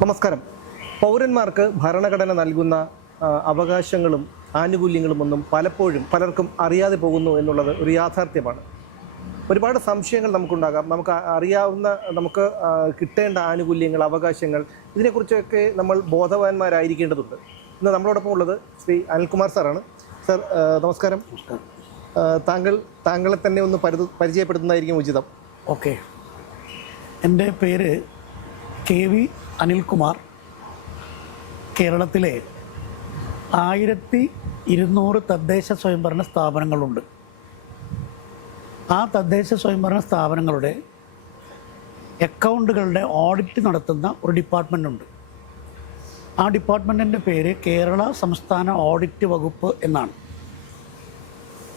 നമസ്കാരം. പൗരന്മാർക്ക് ഭരണഘടന നൽകുന്ന അവകാശങ്ങളും ആനുകൂല്യങ്ങളും ഒന്നും പലപ്പോഴും പലർക്കും അറിയാതെ പോകുന്നു എന്നുള്ളത് ഒരു യാഥാർത്ഥ്യമാണ്. ഒരുപാട് സംശയങ്ങൾ നമുക്കുണ്ടാകാം. നമുക്ക് കിട്ടേണ്ട ആനുകൂല്യങ്ങൾ, അവകാശങ്ങൾ, ഇതിനെക്കുറിച്ചൊക്കെ നമ്മൾ ബോധവാന്മാരായിരിക്കേണ്ടതുണ്ട്. ഇന്ന് നമ്മളോടൊപ്പം ഉള്ളത് ശ്രീ അനിൽകുമാർ സാറാണ്. സാർ, നമസ്കാരം. താങ്കളെ തന്നെ ഒന്ന് പരിചയപ്പെടുത്തുന്നതായിരിക്കും ഉചിതം. ഓക്കെ. എൻ്റെ പേര് KV അനിൽകുമാർ. കേരളത്തിലെ 1200 തദ്ദേശ സ്വയംഭരണ സ്ഥാപനങ്ങളുണ്ട്. ആ തദ്ദേശ സ്വയംഭരണ സ്ഥാപനങ്ങളുടെ അക്കൗണ്ടുകളുടെ ഓഡിറ്റ് നടത്തുന്ന ഒരു ഡിപ്പാർട്ട്മെൻറ്റുണ്ട്. ആ ഡിപ്പാർട്ട്മെൻറ്റിൻ്റെ പേര് കേരള സംസ്ഥാന ഓഡിറ്റ് വകുപ്പ് എന്നാണ്.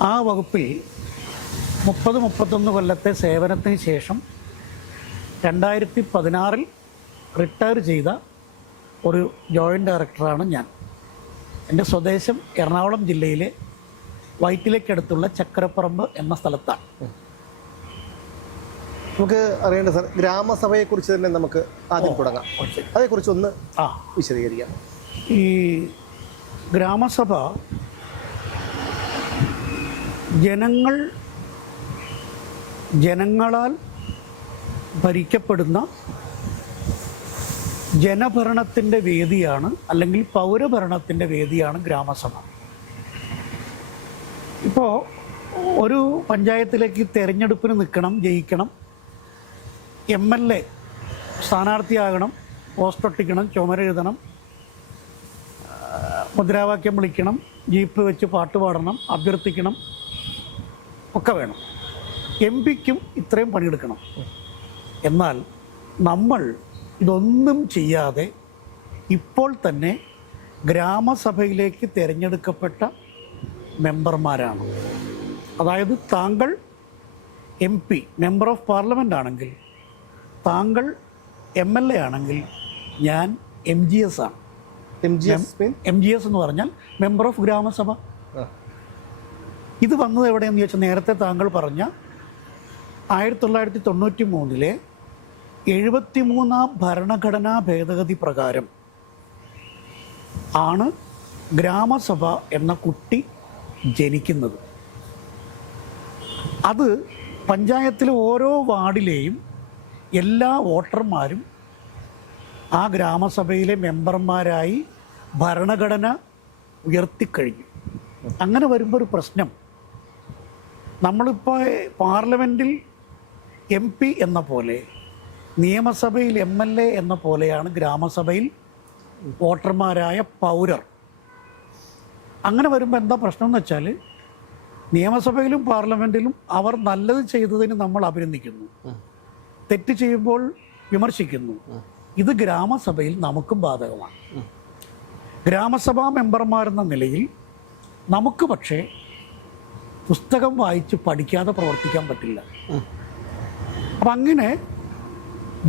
ആ വകുപ്പിൽ 30-31 കൊല്ലത്തെ സേവനത്തിന് ശേഷം 2016 റിട്ടയർ ചെയ്ത ഒരു ജോയിൻ്റ് ഡയറക്ടറാണ് ഞാൻ. എൻ്റെ സ്വദേശം എറണാകുളം ജില്ലയിലെ വൈറ്റിലേക്കടുത്തുള്ള ചക്കരപ്പറമ്പ് എന്ന സ്ഥലത്താണ്. നമുക്ക് അറിയേണ്ട സാർ, ഗ്രാമസഭയെക്കുറിച്ച് തന്നെ നമുക്ക് ആദ്യം തുടങ്ങാം. അതേക്കുറിച്ച് ഒന്ന് വിശദീകരിക്കാം. ഈ ഗ്രാമസഭ ജനങ്ങളാൽ ഭരിക്കപ്പെടുന്ന ജനഭരണത്തിൻ്റെ വേദിയാണ്, അല്ലെങ്കിൽ പൗരഭരണത്തിൻ്റെ വേദിയാണ് ഗ്രാമസഭ. ഇപ്പോൾ ഒരു പഞ്ചായത്തിലേക്ക് തിരഞ്ഞെടുപ്പിന് നിൽക്കണം, ജയിക്കണം, MLA സ്ഥാനാർത്ഥിയാകണം, പോസ്റ്റ് ഒട്ടിക്കണം, ചുമരെഴുതണം, മുദ്രാവാക്യം വിളിക്കണം, ജീപ്പ് വെച്ച് പാട്ട് പാടണം, അഭ്യർത്ഥിക്കണം, ഒക്കെ വേണം. MP-ക്കും ഇത്രയും പണിയെടുക്കണം. എന്നാൽ നമ്മൾ ഇതൊന്നും ചെയ്യാതെ ഇപ്പോൾ തന്നെ ഗ്രാമസഭയിലേക്ക് തിരഞ്ഞെടുക്കപ്പെട്ട മെമ്പർമാരാണ്. അതായത് താങ്കൾ MP, മെമ്പർ ഓഫ് പാർലമെൻ്റ് ആണെങ്കിൽ, താങ്കൾ MLA ആണെങ്കിൽ, ഞാൻ MGS ആണ്. MGS എന്ന് പറഞ്ഞാൽ മെമ്പർ ഓഫ് ഗ്രാമസഭ. ഇത് വന്നത് എവിടെയെന്ന് ചോദിച്ചാൽ, നേരത്തെ താങ്കൾ പറഞ്ഞ 1993 73 ഭരണഘടനാ ഭേദഗതി പ്രകാരം ആണ് ഗ്രാമസഭ എന്ന കുട്ടി ജനിക്കുന്നത്. അത് പഞ്ചായത്തിലെ ഓരോ വാർഡിലെയും എല്ലാ വോട്ടർമാരും ആ ഗ്രാമസഭയിലെ മെമ്പർമാരായി ഭരണഘടന ഉയർത്തിക്കഴിഞ്ഞു. അങ്ങനെ വരുമ്പോൾ ഒരു പ്രശ്നം, നമ്മളിപ്പോൾ പാർലമെൻറ്റിൽ MP എന്ന പോലെ, നിയമസഭയിൽ MLA എന്ന പോലെയാണ് ഗ്രാമസഭയിൽ വോട്ടർമാരായ പൗരർ. അങ്ങനെ വരുമ്പോൾ എന്താ പ്രശ്നം എന്ന് വെച്ചാൽ, നിയമസഭയിലും പാർലമെൻറ്റിലും അവർ നല്ലത് ചെയ്തതിന് നമ്മൾ അഭിനന്ദിക്കുന്നു, തെറ്റ് ചെയ്യുമ്പോൾ വിമർശിക്കുന്നു. ഇത് ഗ്രാമസഭയിൽ നമുക്കും ബാധകമാണ്. ഗ്രാമസഭാ മെമ്പർമാരെന്ന നിലയിൽ നമുക്ക് പക്ഷേ പുസ്തകം വായിച്ച് പഠിക്കാതെ പ്രവർത്തിക്കാൻ പറ്റില്ല. അപ്പം അങ്ങനെ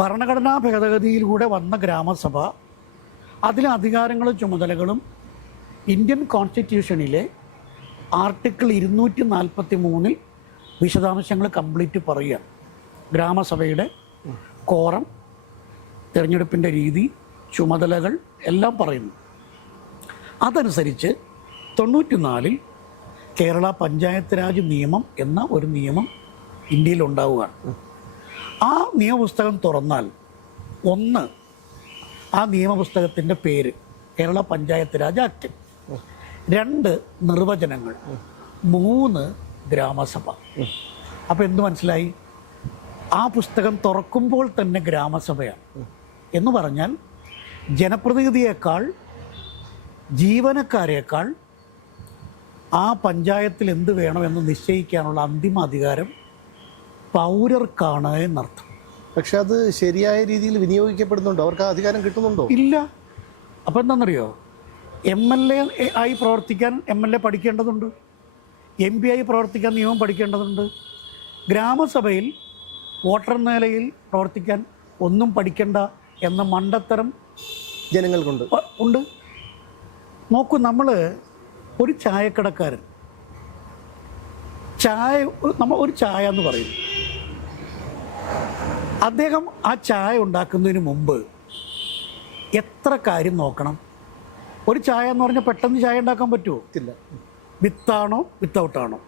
ഭരണഘടനാ ഭേദഗതിയിലൂടെ വന്ന ഗ്രാമസഭ, അതിലെ അധികാരങ്ങളും ചുമതലകളും ഇന്ത്യൻ കോൺസ്റ്റിറ്റ്യൂഷനിലെ ആർട്ടിക്കിൾ 243 വിശദാംശങ്ങൾ കംപ്ലീറ്റ് പറയുക. ഗ്രാമസഭയുടെ കോറം, തിരഞ്ഞെടുപ്പിൻ്റെ രീതി, ചുമതലകൾ എല്ലാം പറയുന്നു. അതനുസരിച്ച് 94 കേരള പഞ്ചായത്ത് രാജ് നിയമം എന്ന ഒരു നിയമം ഇന്ത്യയിൽ ഉണ്ടാവുകയാണ്. ആ നിയമപുസ്തകം തുറന്നാൽ, ഒന്ന്, ആ നിയമപുസ്തകത്തിൻ്റെ പേര് കേരള പഞ്ചായത്ത് രാജ് ആക്ട്, 2 നിർവചനങ്ങൾ, 3 ഗ്രാമസഭ. അപ്പോൾ എന്ത് മനസ്സിലായി? ആ പുസ്തകം തുറക്കുമ്പോൾ തന്നെ ഗ്രാമസഭയാണ് എന്ന് പറഞ്ഞാൽ, ജനപ്രതിനിധിയേക്കാൾ, ജീവനക്കാരേക്കാൾ ആ പഞ്ചായത്തിൽ എന്ത് വേണമെന്ന് നിശ്ചയിക്കാനുള്ള അന്തിമ അധികാരം പൗരർക്കാണ് എന്നർത്ഥം. പക്ഷെ അത് ശരിയായ രീതിയിൽ വിനിയോഗിക്കപ്പെടുന്നുണ്ടോ? അവർക്ക് ആ അധികാരം കിട്ടുന്നുണ്ടോ? ഇല്ല. അപ്പോൾ എന്താണെന്നറിയോ, MLA ആയി പ്രവർത്തിക്കാൻ MLA പഠിക്കേണ്ടതുണ്ട്, MP ആയി പ്രവർത്തിക്കാൻ നിയമം പഠിക്കേണ്ടതുണ്ട്. ഗ്രാമസഭയിൽ വോട്ടർ നിലയിൽ പ്രവർത്തിക്കാൻ ഒന്നും പഠിക്കേണ്ട എന്ന മണ്ടത്തരം ജനങ്ങൾക്കുണ്ട് ഉണ്ട്. നോക്കൂ, നമ്മൾ ഒരു ചായക്കടക്കാരൻ ഒരു ചായ എന്ന് പറയുന്നു. അദ്ദേഹം ആ ചായ ഉണ്ടാക്കുന്നതിന് മുമ്പ് എത്ര കാര്യം നോക്കണം? ഒരു ചായ എന്ന് പറഞ്ഞാൽ പെട്ടെന്ന് ചായ ഉണ്ടാക്കാൻ പറ്റുമോ? ഇല്ല. വിത്താണോ വിത്തൗട്ടാണോ,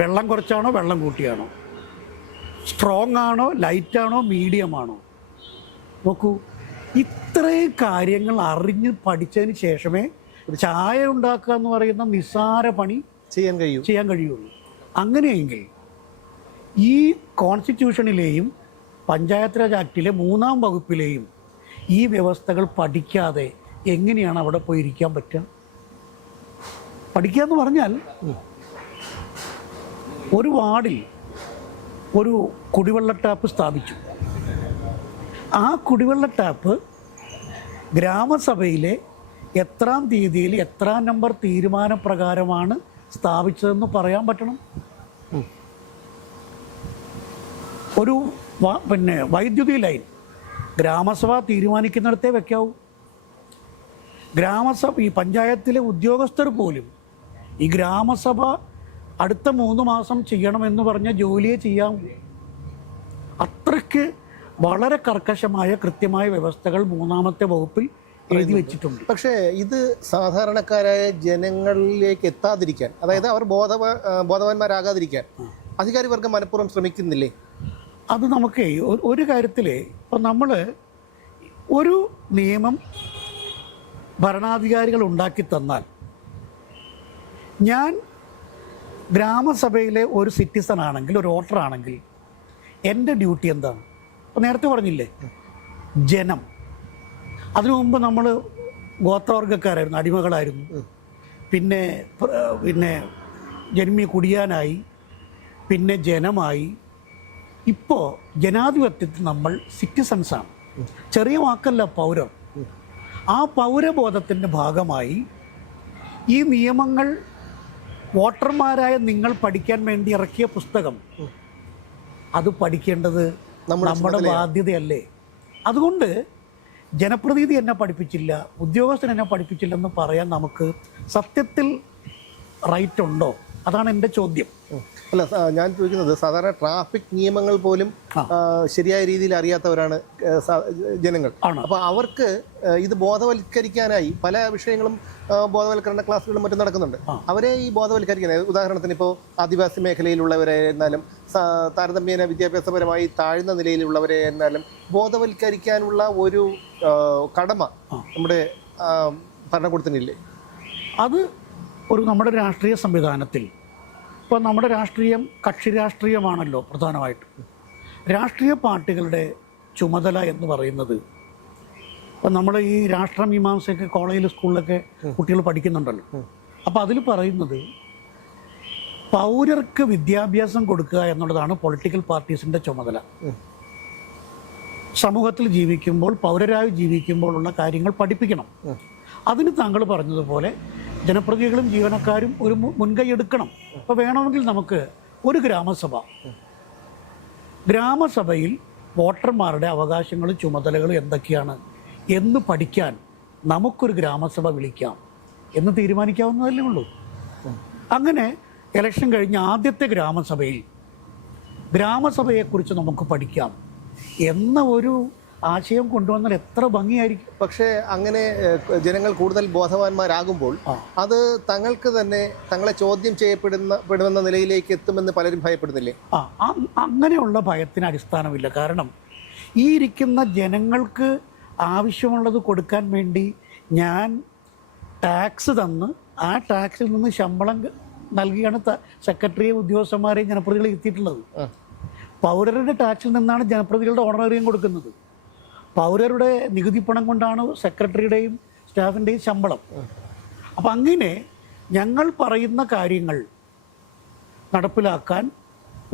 വെള്ളം കുറച്ചാണോ വെള്ളം കൂട്ടിയാണോ, സ്ട്രോങ് ആണോ ലൈറ്റാണോ മീഡിയം ആണോ? നോക്കൂ, ഇത്രയും കാര്യങ്ങൾ അറിഞ്ഞ് പഠിച്ചതിന് ശേഷമേ ചായ ഉണ്ടാക്കുക എന്ന് പറയുന്ന നിസ്സാര പണി ചെയ്യാൻ കഴിയുള്ളൂ. അങ്ങനെയെങ്കിൽ ഈ കോൺസ്റ്റിറ്റ്യൂഷനിലെയും പഞ്ചായത്ത് രാജ് ആക്ടിലെ 3-ാം വകുപ്പിലെയും ഈ വ്യവസ്ഥകൾ പഠിക്കാതെ എങ്ങനെയാണ് അവിടെ പോയി ഇരിക്കാൻ പറ്റുക? പഠിക്കുക എന്ന് പറഞ്ഞാൽ ഒരു വാർഡിൽ ഒരു കുടിവെള്ള ടാപ്പ് സ്ഥാപിച്ചു. ആ കുടിവെള്ള ടാപ്പ് ഗ്രാമസഭയിലെ എത്രാം തീയതിയിൽ എത്രാം നമ്പർ തീരുമാനപ്രകാരമാണ് സ്ഥാപിച്ചതെന്ന് പറയാൻ പറ്റണം. ഒരു വൈദ്യുതി ലൈൻ ഗ്രാമസഭ തീരുമാനിക്കുന്നിടത്തേ വെക്കാവൂ. ഈ പഞ്ചായത്തിലെ ഉദ്യോഗസ്ഥർ പോലും ഈ ഗ്രാമസഭ അടുത്ത 3 മാസം ചെയ്യണമെന്ന് പറഞ്ഞ ജോലിയെ ചെയ്യാം. അത്രയ്ക്ക് വളരെ കർക്കശമായ കൃത്യമായ വ്യവസ്ഥകൾ 3-ാമത്തെ വകുപ്പിൽ എഴുതി വെച്ചിട്ടുണ്ട്. പക്ഷേ ഇത് സാധാരണക്കാരായ ജനങ്ങളിലേക്ക് എത്താതിരിക്കാൻ, അതായത് അവർ ബോധവാന്മാരാകാതിരിക്കാൻ അധികാരി വർഗം മനഃപൂർവ്വം ശ്രമിക്കുന്നില്ലേ? അത് നമുക്ക് ഒരു കാര്യത്തിൽ ഇപ്പം നമ്മൾ ഒരു നിയമം ഭരണാധികാരികൾ ഉണ്ടാക്കി തന്നാൽ, ഞാൻ ഗ്രാമസഭയിലെ ഒരു സിറ്റിസൺ ആണെങ്കിൽ, ഒരു വോട്ടർ ആണെങ്കിൽ, എൻ്റെ ഡ്യൂട്ടി എന്താണ്? അപ്പോൾ നേരത്തെ പറഞ്ഞില്ലേ, ജനം. അതിനു മുമ്പ് നമ്മൾ ഗോത്രവർഗ്ഗക്കാരായിരുന്നു, അടിമകളായിരുന്നു. പിന്നെ ജന്മി കുടിയാനായി, പിന്നെ ജനമായി. ഇപ്പോൾ ജനാധിപത്യത്തിൽ നമ്മൾ സിറ്റിസൺസാണ്. ചെറിയ വാക്കല്ല പൗരർ. ആ പൗരബോധത്തിൻ്റെ ഭാഗമായി ഈ നിയമങ്ങൾ വോട്ടർമാരായ നിങ്ങൾ പഠിക്കാൻ വേണ്ടി ഇറക്കിയ പുസ്തകം, അത് പഠിക്കേണ്ടത് നമ്മുടെ ബാധ്യതയല്ലേ? അതുകൊണ്ട് ജനപ്രതിനിധി എന്നെ പഠിപ്പിച്ചില്ല, ഉദ്യോഗസ്ഥൻ എന്നെ പഠിപ്പിച്ചില്ലെന്ന് പറയാൻ നമുക്ക് സത്യത്തിൽ റൈറ്റ് ഉണ്ടോ? അതാണ് എൻ്റെ ചോദ്യം. അല്ല, ഞാൻ ചോദിക്കുന്നത്, സാധാരണ ട്രാഫിക് നിയമങ്ങൾ പോലും ശരിയായ രീതിയിൽ അറിയാത്തവരാണ് ജനങ്ങൾ. അപ്പോൾ അവർക്ക് ഇത് ബോധവൽക്കരിക്കാനായി പല വിഷയങ്ങളും ബോധവൽക്കരണ ക്ലാസ്സുകളും മറ്റും നടക്കുന്നുണ്ട്. അവരെ ഈ ബോധവൽക്കരിക്കാനായി, ഉദാഹരണത്തിന് ഇപ്പോൾ ആദിവാസി മേഖലയിലുള്ളവരെ എന്നാലും താരതമ്യേന വിദ്യാഭ്യാസപരമായി താഴ്ന്ന നിലയിലുള്ളവരെ എന്നാലും ബോധവൽക്കരിക്കാനുള്ള ഒരു കടമ നമ്മുടെ ഭരണകൂടത്തിനില്ലേ? അത് നമ്മുടെ രാഷ്ട്രീയ സംവിധാനത്തിൽ, ഇപ്പോൾ നമ്മുടെ രാഷ്ട്രീയം കക്ഷി രാഷ്ട്രീയമാണല്ലോ പ്രധാനമായിട്ടും. രാഷ്ട്രീയ പാർട്ടികളുടെ ചുമതല എന്ന് പറയുന്നത്, ഇപ്പം നമ്മൾ ഈ രാഷ്ട്രമീമാംസയൊക്കെ കോളേജിൽ സ്കൂളിലൊക്കെ കുട്ടികൾ പഠിക്കുന്നുണ്ടല്ലോ. അപ്പോൾ അതിൽ പറയുന്നത് പൗരർക്ക് വിദ്യാഭ്യാസം കൊടുക്കുക എന്നുള്ളതാണ് പൊളിറ്റിക്കൽ പാർട്ടീസിൻ്റെ ചുമതല. സമൂഹത്തിൽ ജീവിക്കുമ്പോൾ, പൗരരായി ജീവിക്കുമ്പോഴുള്ള കാര്യങ്ങൾ പഠിപ്പിക്കണം. അതിന് താങ്കൾ പറഞ്ഞതുപോലെ ജനപ്രതിനിധികളും ജീവനക്കാരും ഒരു മുൻകൈ എടുക്കണം. അപ്പോൾ വേണമെങ്കിൽ നമുക്ക് ഒരു ഗ്രാമസഭയിൽ വോട്ടർമാരുടെ അവകാശങ്ങളും ചുമതലകളും എന്തൊക്കെയാണ് എന്ന് പഠിക്കാൻ നമുക്കൊരു ഗ്രാമസഭ വിളിക്കാം എന്ന് തീരുമാനിക്കാവുന്നതല്ലേ ഉള്ളൂ. അങ്ങനെ ഇലക്ഷൻ കഴിഞ്ഞ ആദ്യത്തെ ഗ്രാമസഭയെക്കുറിച്ച് നമുക്ക് പഠിക്കാം എന്ന ഒരു ആശയം കൊണ്ടുവന്നാൽ എത്ര ഭംഗിയായിരിക്കും. പക്ഷേ അങ്ങനെ ജനങ്ങൾ കൂടുതൽ ബോധവാന്മാരാകുമ്പോൾ അത് തങ്ങൾക്ക് തന്നെ തങ്ങളെ ചോദ്യം ചെയ്യപ്പെടുന്ന നിലയിലേക്ക് എത്തുമെന്ന് പലരും ഭയപ്പെടുന്നില്ലേ? അങ്ങനെയുള്ള ഭയത്തിന് അടിസ്ഥാനമില്ല. കാരണം ഈ ഇരിക്കുന്ന ജനങ്ങൾക്ക് ആവശ്യമുള്ളത് കൊടുക്കാൻ വേണ്ടി ഞാൻ ടാക്സ് തന്ന് ആ ടാക്സിൽ നിന്ന് ശമ്പളം നൽകിയാണ് സെക്രട്ടറിയെ ഉദ്യോഗസ്ഥന്മാരെയും ജനപ്രതിനിധികളെ എത്തിയിട്ടുള്ളത്. പൗരരുടെ ടാക്സിൽ നിന്നാണ് ജനപ്രതിനിധികളുടെ ഓണറേറിയം കൊടുക്കുന്നത്. പൗരരുടെ നികുതി പണം കൊണ്ടാണ് സെക്രട്ടറിയുടെയും സ്റ്റാഫിൻ്റെയും ശമ്പളം. അപ്പം അങ്ങനെ ഞങ്ങൾ പറയുന്ന കാര്യങ്ങൾ നടപ്പിലാക്കാൻ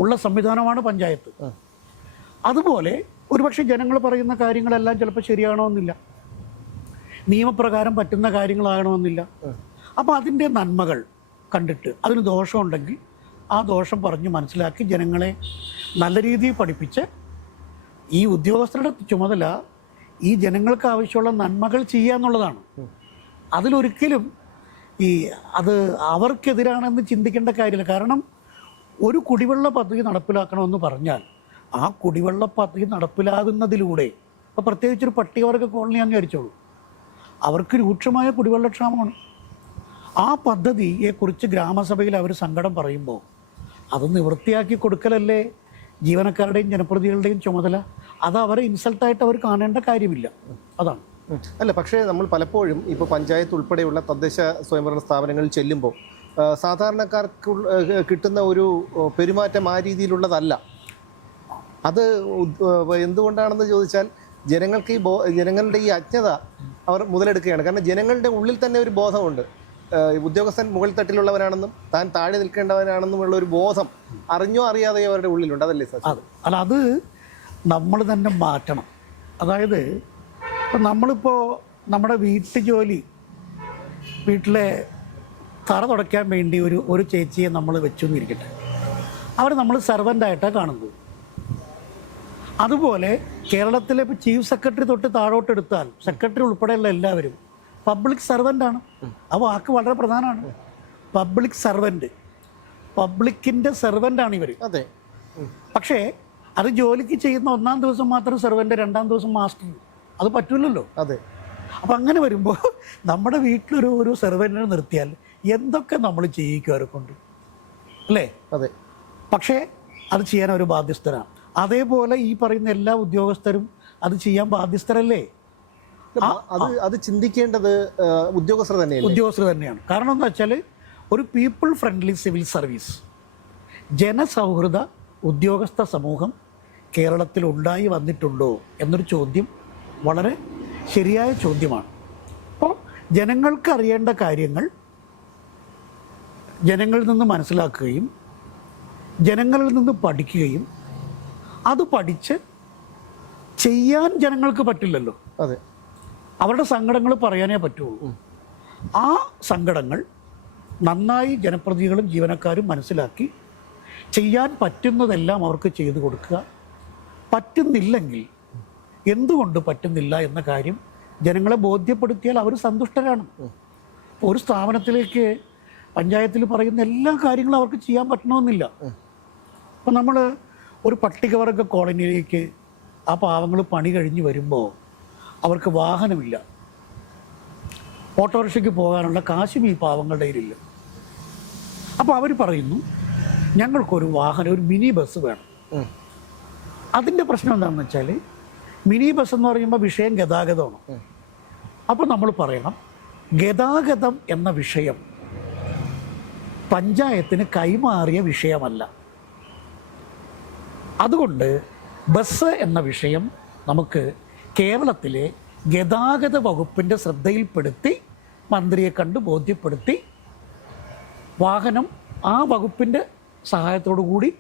ഉള്ള സംവിധാനമാണ് പഞ്ചായത്ത്. അതുപോലെ ഒരുപക്ഷെ ജനങ്ങൾ പറയുന്ന കാര്യങ്ങളെല്ലാം ചിലപ്പോൾ ശരിയാകണമെന്നില്ല, നിയമപ്രകാരം പറ്റുന്ന കാര്യങ്ങളാകണമെന്നില്ല. അപ്പോൾ അതിൻ്റെ നന്മകൾ കണ്ടിട്ട് അതിന് ദോഷമുണ്ടെങ്കിൽ ആ ദോഷം പറഞ്ഞ് മനസ്സിലാക്കി ജനങ്ങളെ നല്ല രീതിയിൽ പഠിപ്പിച്ച്, ഈ ഉദ്യോഗസ്ഥരുടെ ചുമതല ഈ ജനങ്ങൾക്ക് ആവശ്യമുള്ള നന്മകൾ ചെയ്യുക എന്നുള്ളതാണ്. അതിലൊരിക്കലും അത് അവർക്കെതിരാണെന്ന് ചിന്തിക്കേണ്ട കാര്യമില്ല. കാരണം ഒരു കുടിവെള്ള പദ്ധതി നടപ്പിലാക്കണമെന്ന് പറഞ്ഞാൽ ആ കുടിവെള്ള പദ്ധതി നടപ്പിലാകുന്നതിലൂടെ അപ്പോൾ പ്രത്യേകിച്ചൊരു പട്ടികവർഗ കോളനിയാണെന്ന് വിചാരിച്ചോളൂ, അവർക്ക് രൂക്ഷമായ കുടിവെള്ളക്ഷാമമാണ്. ആ പദ്ധതിയെക്കുറിച്ച് ഗ്രാമസഭയിൽ അവർ സങ്കടം പറയുമ്പോൾ അത് നിവൃത്തിയാക്കി കൊടുക്കലല്ലേ ജീവനക്കാരുടെയും ജനപ്രതിനിധികളുടെയും ചുമതല. അത് അവരെ ഇൻസൾട്ടായിട്ട് അവർ കാണേണ്ട കാര്യമില്ല. അതാണ്. അല്ല, പക്ഷേ നമ്മൾ പലപ്പോഴും ഇപ്പോൾ പഞ്ചായത്ത് ഉൾപ്പെടെയുള്ള തദ്ദേശ സ്വയംഭരണ സ്ഥാപനങ്ങളിൽ ചെല്ലുമ്പോൾ സാധാരണക്കാർക്ക് കിട്ടുന്ന ഒരു പെരുമാറ്റം ആ രീതിയിലുള്ളതല്ല. അത് എന്തുകൊണ്ടാണെന്ന് ചോദിച്ചാൽ ജനങ്ങൾക്ക് ജനങ്ങളുടെ ഈ അജ്ഞത അവർ മുതലെടുക്കുകയാണ്. കാരണം ജനങ്ങളുടെ ഉള്ളിൽ തന്നെ ഒരു ബോധമുണ്ട്, ഉദ്യോഗസ്ഥൻ മുകൾ തട്ടിലുള്ളവരാണെന്നും താൻ താഴെ നിൽക്കേണ്ടവരാണെന്നുമുള്ള ഒരു ബോധം അറിഞ്ഞോ അറിയാതെയോ അവരുടെ ഉള്ളിലുണ്ട്. അതല്ലേ സാർ? അല്ല, അത് നമ്മൾ തന്നെ മാറ്റണം. അതായത് ഇപ്പം നമ്മളിപ്പോൾ നമ്മുടെ വീട്ടിലെ തറ തുടയ്ക്കാൻ വേണ്ടി ഒരു ചേച്ചിയെ നമ്മൾ വെച്ചു എന്നിരിക്കട്ടെ, അവർ നമ്മൾ സെർവൻ്റായിട്ടാണ് കാണുന്നത്. അതുപോലെ കേരളത്തിലെ ഇപ്പോൾ ചീഫ് സെക്രട്ടറി തൊട്ട് താഴോട്ടെടുത്താൽ സെക്രട്ടറി ഉൾപ്പെടെയുള്ള എല്ലാവരും പബ്ലിക് സർവൻ്റാണ്. ആ വാക്ക് വളരെ പ്രധാനമാണ്. പബ്ലിക് സർവൻ്റ്, പബ്ലിക്കിൻ്റെ സെർവൻ്റാണ് ഇവർ. അതെ. പക്ഷേ അത് ജോലിക്ക് ചെയ്യുന്ന 1-ാം ദിവസം മാത്രം സെർവൻ്റ്, 2-ാം ദിവസം മാസ്റ്റർ. അത് പറ്റില്ലല്ലോ. അതെ. അപ്പം അങ്ങനെ വരുമ്പോൾ നമ്മുടെ വീട്ടിലൊരു സെർവൻ്റിനെ നിർത്തിയാൽ എന്തൊക്കെ നമ്മൾ ചെയ്യിക്കും അവരെ കൊണ്ട്, അല്ലേ? അതെ. പക്ഷേ അത് ചെയ്യാൻ അവർ ബാധ്യസ്ഥരാണ്. അതേപോലെ ഈ പറയുന്ന എല്ലാ ഉദ്യോഗസ്ഥരും അത് ചെയ്യാൻ ബാധ്യസ്ഥരല്ലേ? അത് ചിന്തിക്കേണ്ടത് ഉദ്യോഗസ്ഥർ തന്നെയാണ്. കാരണം എന്താ വെച്ചാൽ ഒരു പീപ്പിൾ ഫ്രണ്ട്ലി സിവിൽ സർവീസ്, ജനസൗഹൃദ ഉദ്യോഗസ്ഥ സമൂഹം കേരളത്തിൽ ഉണ്ടായി വന്നിട്ടുണ്ടോ എന്നൊരു ചോദ്യം വളരെ ശരിയായ ചോദ്യമാണ്. അപ്പോൾ ജനങ്ങൾക്ക് അറിയേണ്ട കാര്യങ്ങൾ ജനങ്ങളിൽ നിന്ന് മനസ്സിലാക്കുകയും ജനങ്ങളിൽ നിന്ന് പഠിക്കുകയും അത് പഠിച്ച് ചെയ്യാൻ ജനങ്ങൾക്ക് പറ്റില്ലല്ലോ. അതെ. അവരുടെ സങ്കടങ്ങൾ പറയാനേ പറ്റുള്ളൂ. ആ സങ്കടങ്ങൾ നന്നായി ജനപ്രതിനിധികളും ജീവനക്കാരും മനസ്സിലാക്കി ചെയ്യാൻ പറ്റുന്നതെല്ലാം അവർക്ക് ചെയ്തു കൊടുക്കുക. പറ്റുന്നില്ലെങ്കിൽ എന്തുകൊണ്ട് പറ്റുന്നില്ല എന്ന കാര്യം ജനങ്ങളെ ബോധ്യപ്പെടുത്തിയാൽ അവർ സന്തുഷ്ടരാണ്. ഒരു സ്ഥാപനത്തിലേക്ക് പഞ്ചായത്തിൽ പറയുന്ന എല്ലാ കാര്യങ്ങളും അവർക്ക് ചെയ്യാൻ പറ്റണമെന്നില്ല. അപ്പം നമ്മൾ ഒരു പട്ടികവർഗ കോളനിയിലേക്ക് ആ പാവങ്ങൾ പണി കഴിഞ്ഞ് വരുമ്പോൾ അവർക്ക് വാഹനമില്ല, ഓട്ടോറിക്ഷയ്ക്ക് പോകാനുള്ള കാശും ഈ പാവങ്ങളുടെ കയ്യിലില്ല. അപ്പോൾ അവർ പറയുന്നു ഞങ്ങൾക്കൊരു വാഹനം, ഒരു മിനി ബസ് വേണം. അതിൻ്റെ പ്രശ്നം എന്താണെന്ന് വെച്ചാൽ മിനി ബസ് എന്ന് പറയുമ്പോൾ വിഷയം ഗതാഗതമാണ്. അപ്പോൾ നമ്മൾ പറയണം ഗതാഗതം എന്ന വിഷയം പഞ്ചായത്തിന് കൈമാറിയ വിഷയമല്ല. അതുകൊണ്ട് ബസ് എന്ന വിഷയം നമുക്ക് കേരളത്തിലെ ഗതാഗത വകുപ്പിൻ്റെ ശ്രദ്ധയിൽപ്പെടുത്തി മന്ത്രിയെ കണ്ട് ബോധ്യപ്പെടുത്തി വാഹനം ആ വകുപ്പിൻ്റെ സഹായത്തോടു കൂടി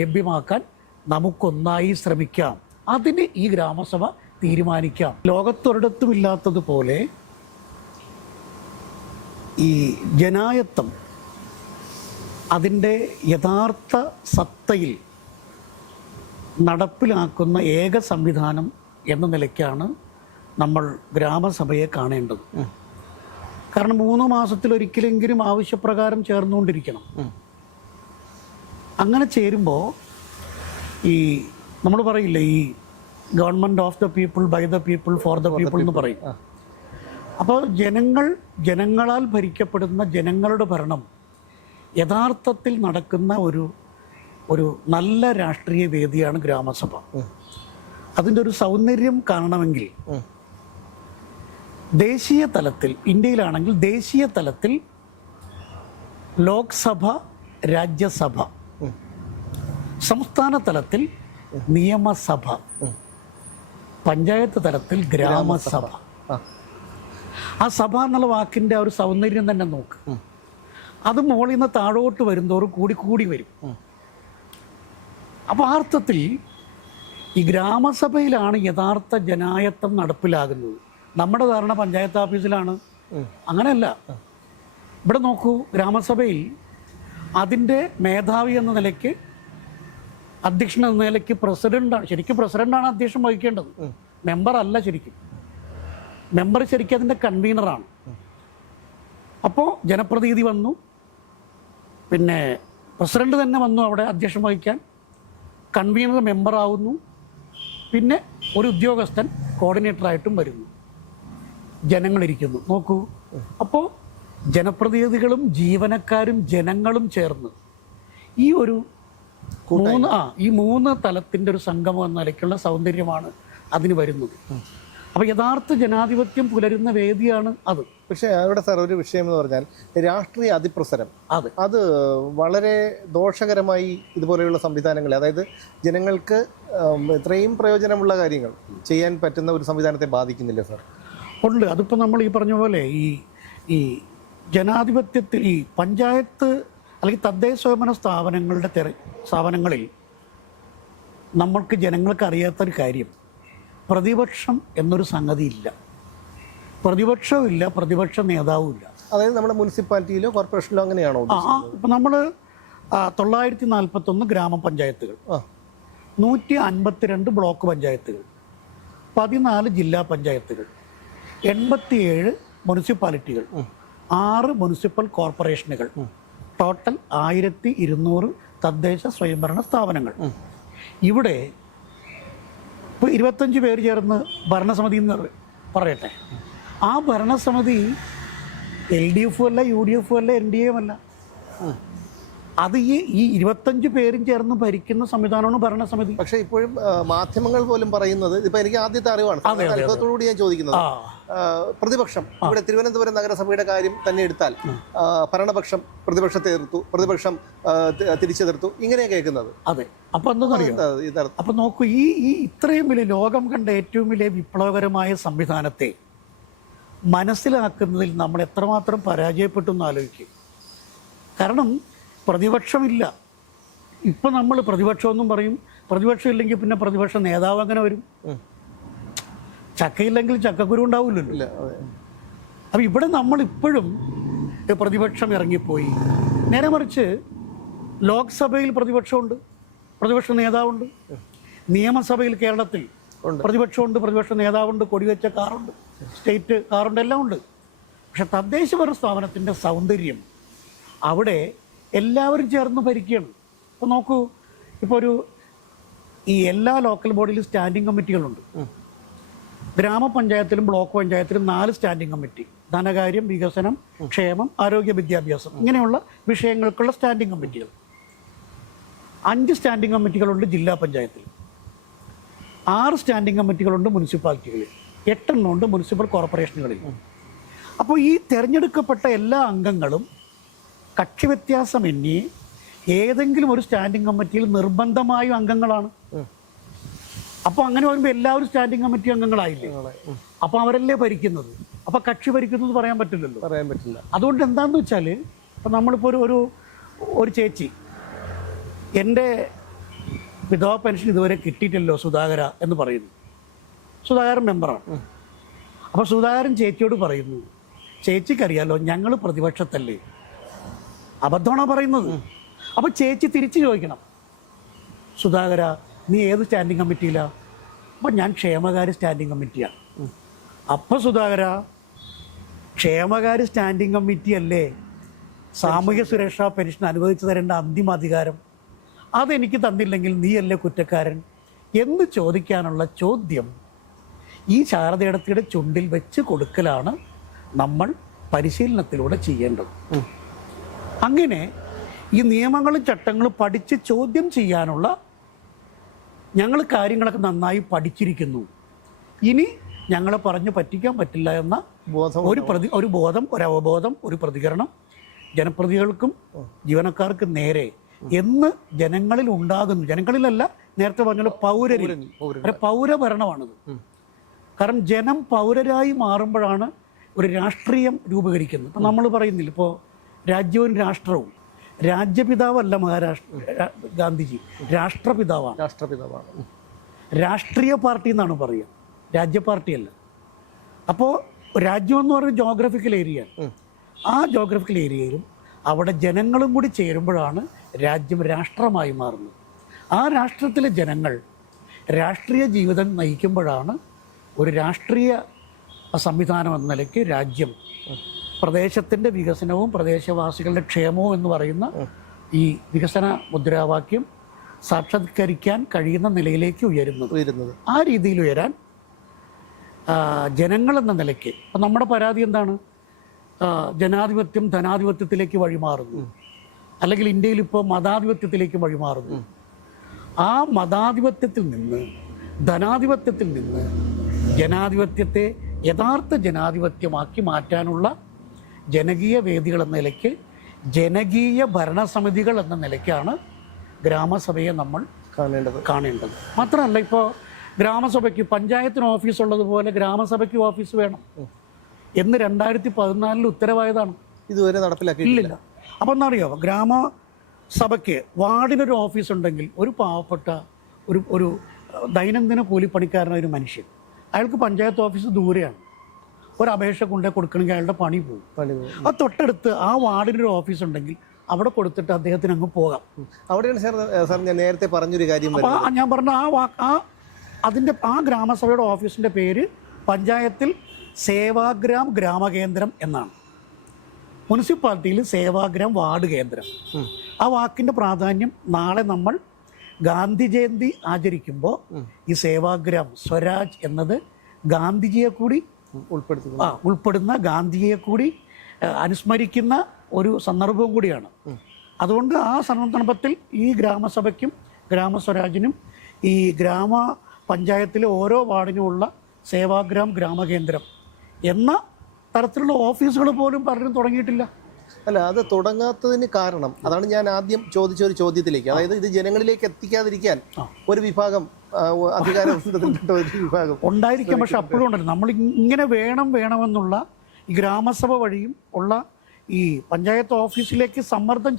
ലഭ്യമാക്കാൻ നമുക്കൊന്നായി ശ്രമിക്കാം. അതിന് ഈ ഗ്രാമസഭ തീരുമാനിക്കാം. ലോകത്തൊരിടത്തുമില്ലാത്തതുപോലെ ഈ ജനായത്തം അതിൻ്റെ യഥാർത്ഥ സത്തയിൽ നടപ്പിലാക്കുന്ന ഏക സംവിധാനം എന്ന നിലയ്ക്കാണ് നമ്മൾ ഗ്രാമസഭയെ കാണേണ്ടത്. കാരണം 3 മാസത്തിലൊരിക്കലെങ്കിലും ആവശ്യപ്രകാരം ചേർന്നുകൊണ്ടിരിക്കണം. അങ്ങനെ ചേരുമ്പോൾ ഈ നമ്മൾ പറയില്ലേ, ഈ government of the people, by the people, for the people എന്ന് പറയും. അപ്പോൾ ജനങ്ങളാൽ ഭരിക്കപ്പെടുന്ന ജനങ്ങളുടെ ഭരണം യഥാർത്ഥത്തിൽ നടക്കുന്ന ഒരു നല്ല രാഷ്ട്രീയ വേദിയാണ് ഗ്രാമസഭ. അതിൻ്റെ ഒരു സൗന്ദര്യം കാണണമെങ്കിൽ ദേശീയ തലത്തിൽ, ഇന്ത്യയിലാണെങ്കിൽ ദേശീയ തലത്തിൽ ലോക്സഭ, രാജ്യസഭ, സംസ്ഥാന തലത്തിൽ നിയമസഭ, പഞ്ചായത്ത് തലത്തിൽ ഗ്രാമസഭ. ആ സഭ എന്നുള്ള വാക്കിൻ്റെ ഒരു സൗന്ദര്യം തന്നെ നോക്ക്. അത് മുകളിൽ നിന്ന് താഴോട്ട് വരുന്നതോറും കൂടി വരും. അപ്പോൾ ആ അർത്ഥത്തിൽ ഈ ഗ്രാമസഭയിലാണ് യഥാർത്ഥ ജനായത്തം നടപ്പിലാകുന്നത്. നമ്മുടെ ധാരണ പഞ്ചായത്ത് ഓഫീസിലാണ്. അങ്ങനെയല്ല. ഇവിടെ നോക്കൂ, ഗ്രാമസഭയിൽ അതിൻ്റെ മേധാവി എന്ന നിലയ്ക്ക്, അധ്യക്ഷൻ എന്ന നിലയ്ക്ക് പ്രസിഡൻ്റാണ്. ശരിക്കും പ്രസിഡൻ്റാണ് അധ്യക്ഷം വഹിക്കേണ്ടത്, മെമ്പർ അല്ല. മെമ്പർ ശരിക്കും അതിൻ്റെ കൺവീനറാണ്. അപ്പോൾ ജനപ്രതിനിധി വന്നു, പിന്നെ പ്രസിഡന്റ് തന്നെ വന്നു അവിടെ അധ്യക്ഷം വഹിക്കാൻ, കൺവീനർ മെമ്പറാവുന്നു, പിന്നെ ഒരു ഉദ്യോഗസ്ഥൻ കോർഡിനേറ്ററായിട്ടും വരുന്നു, ജനങ്ങളിരിക്കുന്നു. നോക്കൂ, അപ്പോൾ ജനപ്രതിനിധികളും ജീവനക്കാരും ജനങ്ങളും ചേർന്ന് ഈ ഒരു മൂന്ന് തലത്തിൻ്റെ ഒരു സംഗമം എന്ന നിലയ്ക്കുള്ള സൗന്ദര്യമാണ് അതിന് വരുന്നത്. അപ്പോൾ യഥാർത്ഥ ജനാധിപത്യം പുലരുന്ന വേദിയാണ് അത്. പക്ഷേ അവിടെ സാർ ഒരു വിഷയം എന്ന് പറഞ്ഞാൽ രാഷ്ട്രീയ അതിപ്രസരം അത് വളരെ ദോഷകരമായി ഇതുപോലെയുള്ള സംവിധാനങ്ങളെ, അതായത് ജനങ്ങൾക്ക് ഇത്രയും പ്രയോജനമുള്ള കാര്യങ്ങൾ ചെയ്യാൻ പറ്റുന്ന ഒരു സംവിധാനത്തെ ബാധിക്കുന്നില്ല സാർ? ഉണ്ട്. അതിപ്പോൾ നമ്മൾ ഈ പറഞ്ഞ പോലെ ഈ ജനാധിപത്യത്തിൽ ഈ പഞ്ചായത്ത് അല്ലെങ്കിൽ തദ്ദേശ സ്വയംഭരണ സ്ഥാപനങ്ങളിൽ നമ്മൾക്ക് ജനങ്ങൾക്ക് അറിയാത്തൊരു കാര്യം, പ്രതിപക്ഷം എന്നൊരു സംഗതി ഇല്ല. പ്രതിപക്ഷവും ഇല്ല, പ്രതിപക്ഷ നേതാവും ഇല്ല. അതായത് നമ്മുടെ മുനിസിപ്പാലിറ്റിയിലോ കോർപ്പറേഷനിലോ അങ്ങനെയാണോ? ഇപ്പം നമ്മൾ 941 ഗ്രാമപഞ്ചായത്തുകൾ, 152 ബ്ലോക്ക് പഞ്ചായത്തുകൾ, 14 ജില്ലാ പഞ്ചായത്തുകൾ, 87 മുനിസിപ്പാലിറ്റികൾ, 6 മുനിസിപ്പൽ കോർപ്പറേഷനുകൾ, ടോട്ടൽ 1200 തദ്ദേശ സ്വയംഭരണ സ്ഥാപനങ്ങൾ. ഇവിടെ ഇപ്പോൾ 25 പേര് ചേർന്ന് ഭരണസമിതി എന്ന് പറയട്ടെ. ആ ഭരണസമിതി LDF അല്ല, UDF അല്ല, NDA അല്ല. അത് ഈ 25 പേരും ചേർന്ന് ഭരിക്കുന്ന സംവിധാനമാണ് ഭരണസമിതി. പക്ഷേ ഇപ്പോഴും മാധ്യമങ്ങൾ പോലും പറയുന്നത്, ഇപ്പൊ എനിക്ക് ആദ്യത്തെ അറിവാണ്, അത്ഭുതത്തോടുകൂടി ഞാൻ ചോദിക്കുന്നത്, പ്രതിപക്ഷം ഇവിടെ തിരുവനന്തപുരം നഗരസഭയുടെ കാര്യം തന്നെ എടുത്താൽ ഭരണപക്ഷം പ്രതിപക്ഷത്തെ എതിർത്തു, പ്രതിപക്ഷം തിരിച്ചെതിർത്തു, ഇങ്ങനെ കേൾക്കുന്നത്. അതെ. അപ്പൊ എന്താണെന്നറിയോ, അപ്പൊ നോക്കൂ, ഈ ഇത്രയും വലിയ ലോകം കണ്ട ഏറ്റവും വലിയ വിപ്ലവകരമായ സംവിധാനത്തെ മനസ്സിലാക്കുന്നതിൽ നമ്മൾ എത്രമാത്രം പരാജയപ്പെട്ടു എന്ന് ആലോചിക്കും. കാരണം പ്രതിപക്ഷമില്ല. ഇപ്പം നമ്മൾ പ്രതിപക്ഷമെന്നും പറയും, പ്രതിപക്ഷം ഇല്ലെങ്കിൽ പിന്നെ പ്രതിപക്ഷ നേതാവ് അങ്ങനെ വരും. ചക്കയില്ലെങ്കിൽ ചക്കക്കുരു ഉണ്ടാവില്ലല്ലോ. അപ്പം ഇവിടെ നമ്മളിപ്പോഴും പ്രതിപക്ഷം ഇറങ്ങിപ്പോയി. നേരെ മറിച്ച് ലോക്സഭയിൽ പ്രതിപക്ഷമുണ്ട്, പ്രതിപക്ഷ നേതാവുണ്ട്. നിയമസഭയിൽ കേരളത്തിൽ പ്രതിപക്ഷമുണ്ട്, പ്രതിപക്ഷ നേതാവുണ്ട്, കൊടിവെച്ച കാറുണ്ട്, സ്റ്റേറ്റ് കാറുണ്ട്, എല്ലാം ഉണ്ട്. പക്ഷെ തദ്ദേശഭരണ സ്ഥാപനത്തിൻ്റെ സൗന്ദര്യം അവിടെ എല്ലാവരും ചേർന്ന് ഭരിക്കുകയാണ്. ഇപ്പോൾ നോക്കൂ, ഇപ്പോൾ ഈ എല്ലാ ലോക്കൽ ബോഡിയിലും സ്റ്റാൻഡിംഗ് കമ്മിറ്റികളുണ്ട്. ഗ്രാമപഞ്ചായത്തിലും ബ്ലോക്ക് പഞ്ചായത്തിലും 4 സ്റ്റാൻഡിംഗ് കമ്മിറ്റി, ധനകാര്യം, വികസനം, ക്ഷേമം, ആരോഗ്യ, വിദ്യാഭ്യാസം, ഇങ്ങനെയുള്ള വിഷയങ്ങൾക്കുള്ള സ്റ്റാൻഡിംഗ് കമ്മിറ്റികൾ. 5 സ്റ്റാൻഡിംഗ് കമ്മിറ്റികളുണ്ട് ജില്ലാ പഞ്ചായത്തിൽ, 6 സ്റ്റാൻഡിംഗ് കമ്മിറ്റികളുണ്ട് മുനിസിപ്പാലിറ്റികളിൽ, 8 എണ്ണമുണ്ട് മുനിസിപ്പൽ കോർപ്പറേഷനുകളിൽ. അപ്പോൾ ഈ തിരഞ്ഞെടുക്കപ്പെട്ട എല്ലാ അംഗങ്ങളും കക്ഷി വ്യത്യാസമെന്നേ ഏതെങ്കിലും ഒരു സ്റ്റാൻഡിംഗ് കമ്മിറ്റിയിൽ നിർബന്ധമായും അംഗങ്ങളാണ്. അപ്പോൾ അങ്ങനെ വരുമ്പോൾ എല്ലാവരും സ്റ്റാൻഡിംഗ് കമ്മിറ്റി അംഗങ്ങളായില്ലേ? അപ്പോൾ അവരല്ലേ ഭരിക്കുന്നത്. അപ്പോൾ കക്ഷി ഭരിക്കുന്നത് പറയാൻ പറ്റില്ലല്ലോ, പറയാൻ പറ്റില്ല. അതുകൊണ്ട് എന്താണെന്ന് വെച്ചാൽ, ഇപ്പം നമ്മളിപ്പോൾ ഒരു ചേച്ചി, എൻ്റെ വിധവാ പെൻഷൻ ഇതുവരെ കിട്ടിയിട്ടില്ലോ സുധാകര എന്ന് പറയുന്നു. സുധാകരൻ മെമ്പറാണ്. അപ്പോൾ സുധാകരൻ ചേച്ചിയോട് പറയുന്നു, ചേച്ചിക്കറിയാലോ ഞങ്ങൾ പ്രതിപക്ഷത്തല്ലേ. അബദ്ധമാണോ പറയുന്നത്? അപ്പോൾ ചേച്ചി തിരിച്ചു ചോദിക്കണം, സുധാകര നീ ഏത് സ്റ്റാൻഡിംഗ് കമ്മിറ്റിയിലാണ്? അപ്പോൾ ഞാൻ ക്ഷേമകാര്യ സ്റ്റാൻഡിംഗ് കമ്മിറ്റിയാണ്. അപ്പോൾ സുധാകര, ക്ഷേമകാര്യ സ്റ്റാൻഡിംഗ് കമ്മിറ്റി അല്ലേ സാമൂഹ്യ സുരക്ഷാ പെൻഷൻ അനുവദിച്ചു തരേണ്ട അന്തിമ അധികാരം? അതെനിക്ക് തന്നില്ലെങ്കിൽ നീയല്ലേ കുറ്റക്കാരൻ എന്ന് ചോദിക്കാനുള്ള ചോദ്യം ഈ ശാരദയിടത്തിയുടെ ചുണ്ടിൽ വെച്ച് കൊടുക്കലാണ് നമ്മൾ പരിശീലനത്തിലൂടെ ചെയ്യേണ്ടത്. അങ്ങനെ ഈ നിയമങ്ങളും ചട്ടങ്ങളും പഠിച്ച് ചോദ്യം ചെയ്യാനുള്ള ഞങ്ങൾ കാര്യങ്ങളൊക്കെ നന്നായി പഠിച്ചിരിക്കുന്നു, ഇനി ഞങ്ങളെ പറഞ്ഞ് പറ്റിക്കാൻ പറ്റില്ല എന്ന ഒരു ബോധം, ഒരു അവബോധം, ഒരു പ്രതികരണം ജനപ്രതിനിധികൾക്കും ജീവനക്കാർക്കും നേരെ എന്ന് ജനങ്ങളിൽ ഉണ്ടാകുന്നു. ജനങ്ങളിലല്ല, നേരത്തെ പറഞ്ഞ പൗരഭരണമാണിത്. കാരണം ജനം പൗരരായി മാറുമ്പോഴാണ് ഒരു രാഷ്ട്രീയം രൂപീകരിക്കുന്നത്. ഇപ്പം നമ്മൾ പറയുന്നില്ല, ഇപ്പോൾ രാജ്യവും രാഷ്ട്രവും. രാജ്യപിതാവല്ല ഗാന്ധിജി, രാഷ്ട്രപിതാവാണ്. രാഷ്ട്രീയ പാർട്ടി എന്നാണ് പറയുക, രാജ്യ പാർട്ടിയല്ല. അപ്പോൾ രാജ്യം എന്ന് പറയുന്നത് ജോഗ്രഫിക്കൽ ഏരിയയാണ്. ആ ജോഗ്രഫിക്കൽ ഏരിയയിലും അവിടെ ജനങ്ങളും കൂടി ചേരുമ്പോഴാണ് രാജ്യം രാഷ്ട്രമായി മാറുന്നത്. ആ രാഷ്ട്രത്തിലെ ജനങ്ങൾ രാഷ്ട്രീയ ജീവിതം നയിക്കുമ്പോഴാണ് ഒരു രാഷ്ട്രീയ സംവിധാനം എന്ന നിലയ്ക്ക് രാജ്യം പ്രദേശത്തിൻ്റെ വികസനവും പ്രദേശവാസികളുടെ ക്ഷേമവും എന്ന് പറയുന്ന ഈ വികസന മുദ്രാവാക്യം സാക്ഷാത്കരിക്കാൻ കഴിയുന്ന നിലയിലേക്ക് ഉയരുന്നത്. ആ രീതിയിൽ ഉയരാൻ ജനങ്ങളെന്ന നിലയ്ക്ക് ഇപ്പം നമ്മുടെ പരാതി എന്താണ്? ജനാധിപത്യം ധനാധിപത്യത്തിലേക്ക് വഴിമാറുന്നു, അല്ലെങ്കിൽ ഇന്ത്യയിൽ ഇപ്പോൾ മതാധിപത്യത്തിലേക്ക് വഴിമാറുന്നു. ആ മതാധിപത്യത്തിൽ നിന്ന്, ധനാധിപത്യത്തിൽ നിന്ന് ജനാധിപത്യത്തെ യഥാർത്ഥ ജനാധിപത്യമാക്കി മാറ്റാനുള്ള ജനകീയ വേദികൾ എന്ന നിലയ്ക്ക്, ജനകീയ ഭരണസമിതികൾ എന്ന നിലയ്ക്കാണ് ഗ്രാമസഭയെ നമ്മൾ കാണേണ്ടത്. മാത്രമല്ല, ഇപ്പോൾ ഗ്രാമസഭയ്ക്ക് പഞ്ചായത്തിന് ഓഫീസ് ഉള്ളതുപോലെ ഗ്രാമസഭയ്ക്ക് ഓഫീസ് വേണം എന്ന് 2014 ഉത്തരവായതാണ്. ഇതുവരെ നടപ്പിലാക്കിയിട്ടില്ല. അപ്പം എന്താണെന്നറിയോ, ഗ്രാമസഭയ്ക്ക് വാർഡിനൊരു ഓഫീസ് ഉണ്ടെങ്കിൽ ഒരു പാവപ്പെട്ട ഒരു ദൈനംദിന കൂലിപ്പണിക്കാരനായ ഒരു മനുഷ്യൻ, അയാൾക്ക് പഞ്ചായത്ത് ഓഫീസ് ദൂരെയാണ്, ഒരു അപേക്ഷ കൊണ്ടേ കൊടുക്കണമെങ്കിൽ അയാളുടെ പണി പോകും. അത് തൊട്ടടുത്ത് ആ വാർഡിനൊരു ഓഫീസ് ഉണ്ടെങ്കിൽ അവിടെ കൊടുത്തിട്ട് അദ്ദേഹത്തിന് അങ്ങ് പോകാം. അവിടെയാണ് സാർ ഞാൻ നേരത്തെ പറഞ്ഞൊരു കാര്യം. ഞാൻ പറഞ്ഞ ആ ഗ്രാമസഭയുടെ ഓഫീസിൻ്റെ പേര് പഞ്ചായത്തിൽ സേവാഗ്രാം ഗ്രാമകേന്ദ്രം എന്നാണ്, മുനിസിപ്പാലിറ്റിയിൽ സേവാഗ്രാം വാർഡ് കേന്ദ്രം. ആ വാക്കിൻ്റെ പ്രാധാന്യം നാളെ നമ്മൾ ഗാന്ധി ജയന്തി ആചരിക്കുമ്പോൾ ഈ സേവാഗ്രാം സ്വരാജ് എന്നത് ഗാന്ധിജിയെ കൂടി ഉൾപ്പെടുന്ന, ഗാന്ധിജിയെ കൂടി അനുസ്മരിക്കുന്ന ഒരു സന്ദർഭവും കൂടിയാണ്. അതുകൊണ്ട് ആ സന്ദർഭത്തിൽ ഈ ഗ്രാമസഭയ്ക്കും ഗ്രാമസ്വരാജിനും ഈ ഗ്രാമ പഞ്ചായത്തിലെ ഓരോ വാർഡിനുമുള്ള സേവാഗ്രാം ഗ്രാമകേന്ദ്രം എന്ന തരത്തിലുള്ള ഓഫീസുകൾ പോലും പലരും തുടങ്ങിയിട്ടില്ല. അല്ല, അത് തുടങ്ങാത്തതിന് കാരണം അതാണ് ഞാൻ ആദ്യം ചോദിച്ച ഒരു ചോദ്യത്തിലേക്ക്. അതായത് ഇത് ജനങ്ങളിലേക്ക് എത്തിക്കാതിരിക്കാൻ ഒരു വിഭാഗം അധികാരപ്പെട്ട ഒരു വിഭാഗം ഉണ്ടായിരിക്കാം. പക്ഷെ അപ്പോഴും ഉണ്ടല്ലോ, നമ്മൾ ഇങ്ങനെ വേണമെന്നുള്ള ഈ ഗ്രാമസഭ വഴിയും ഉള്ള ഈ പഞ്ചായത്ത് ഓഫീസിലേക്ക് സമ്മർദ്ദം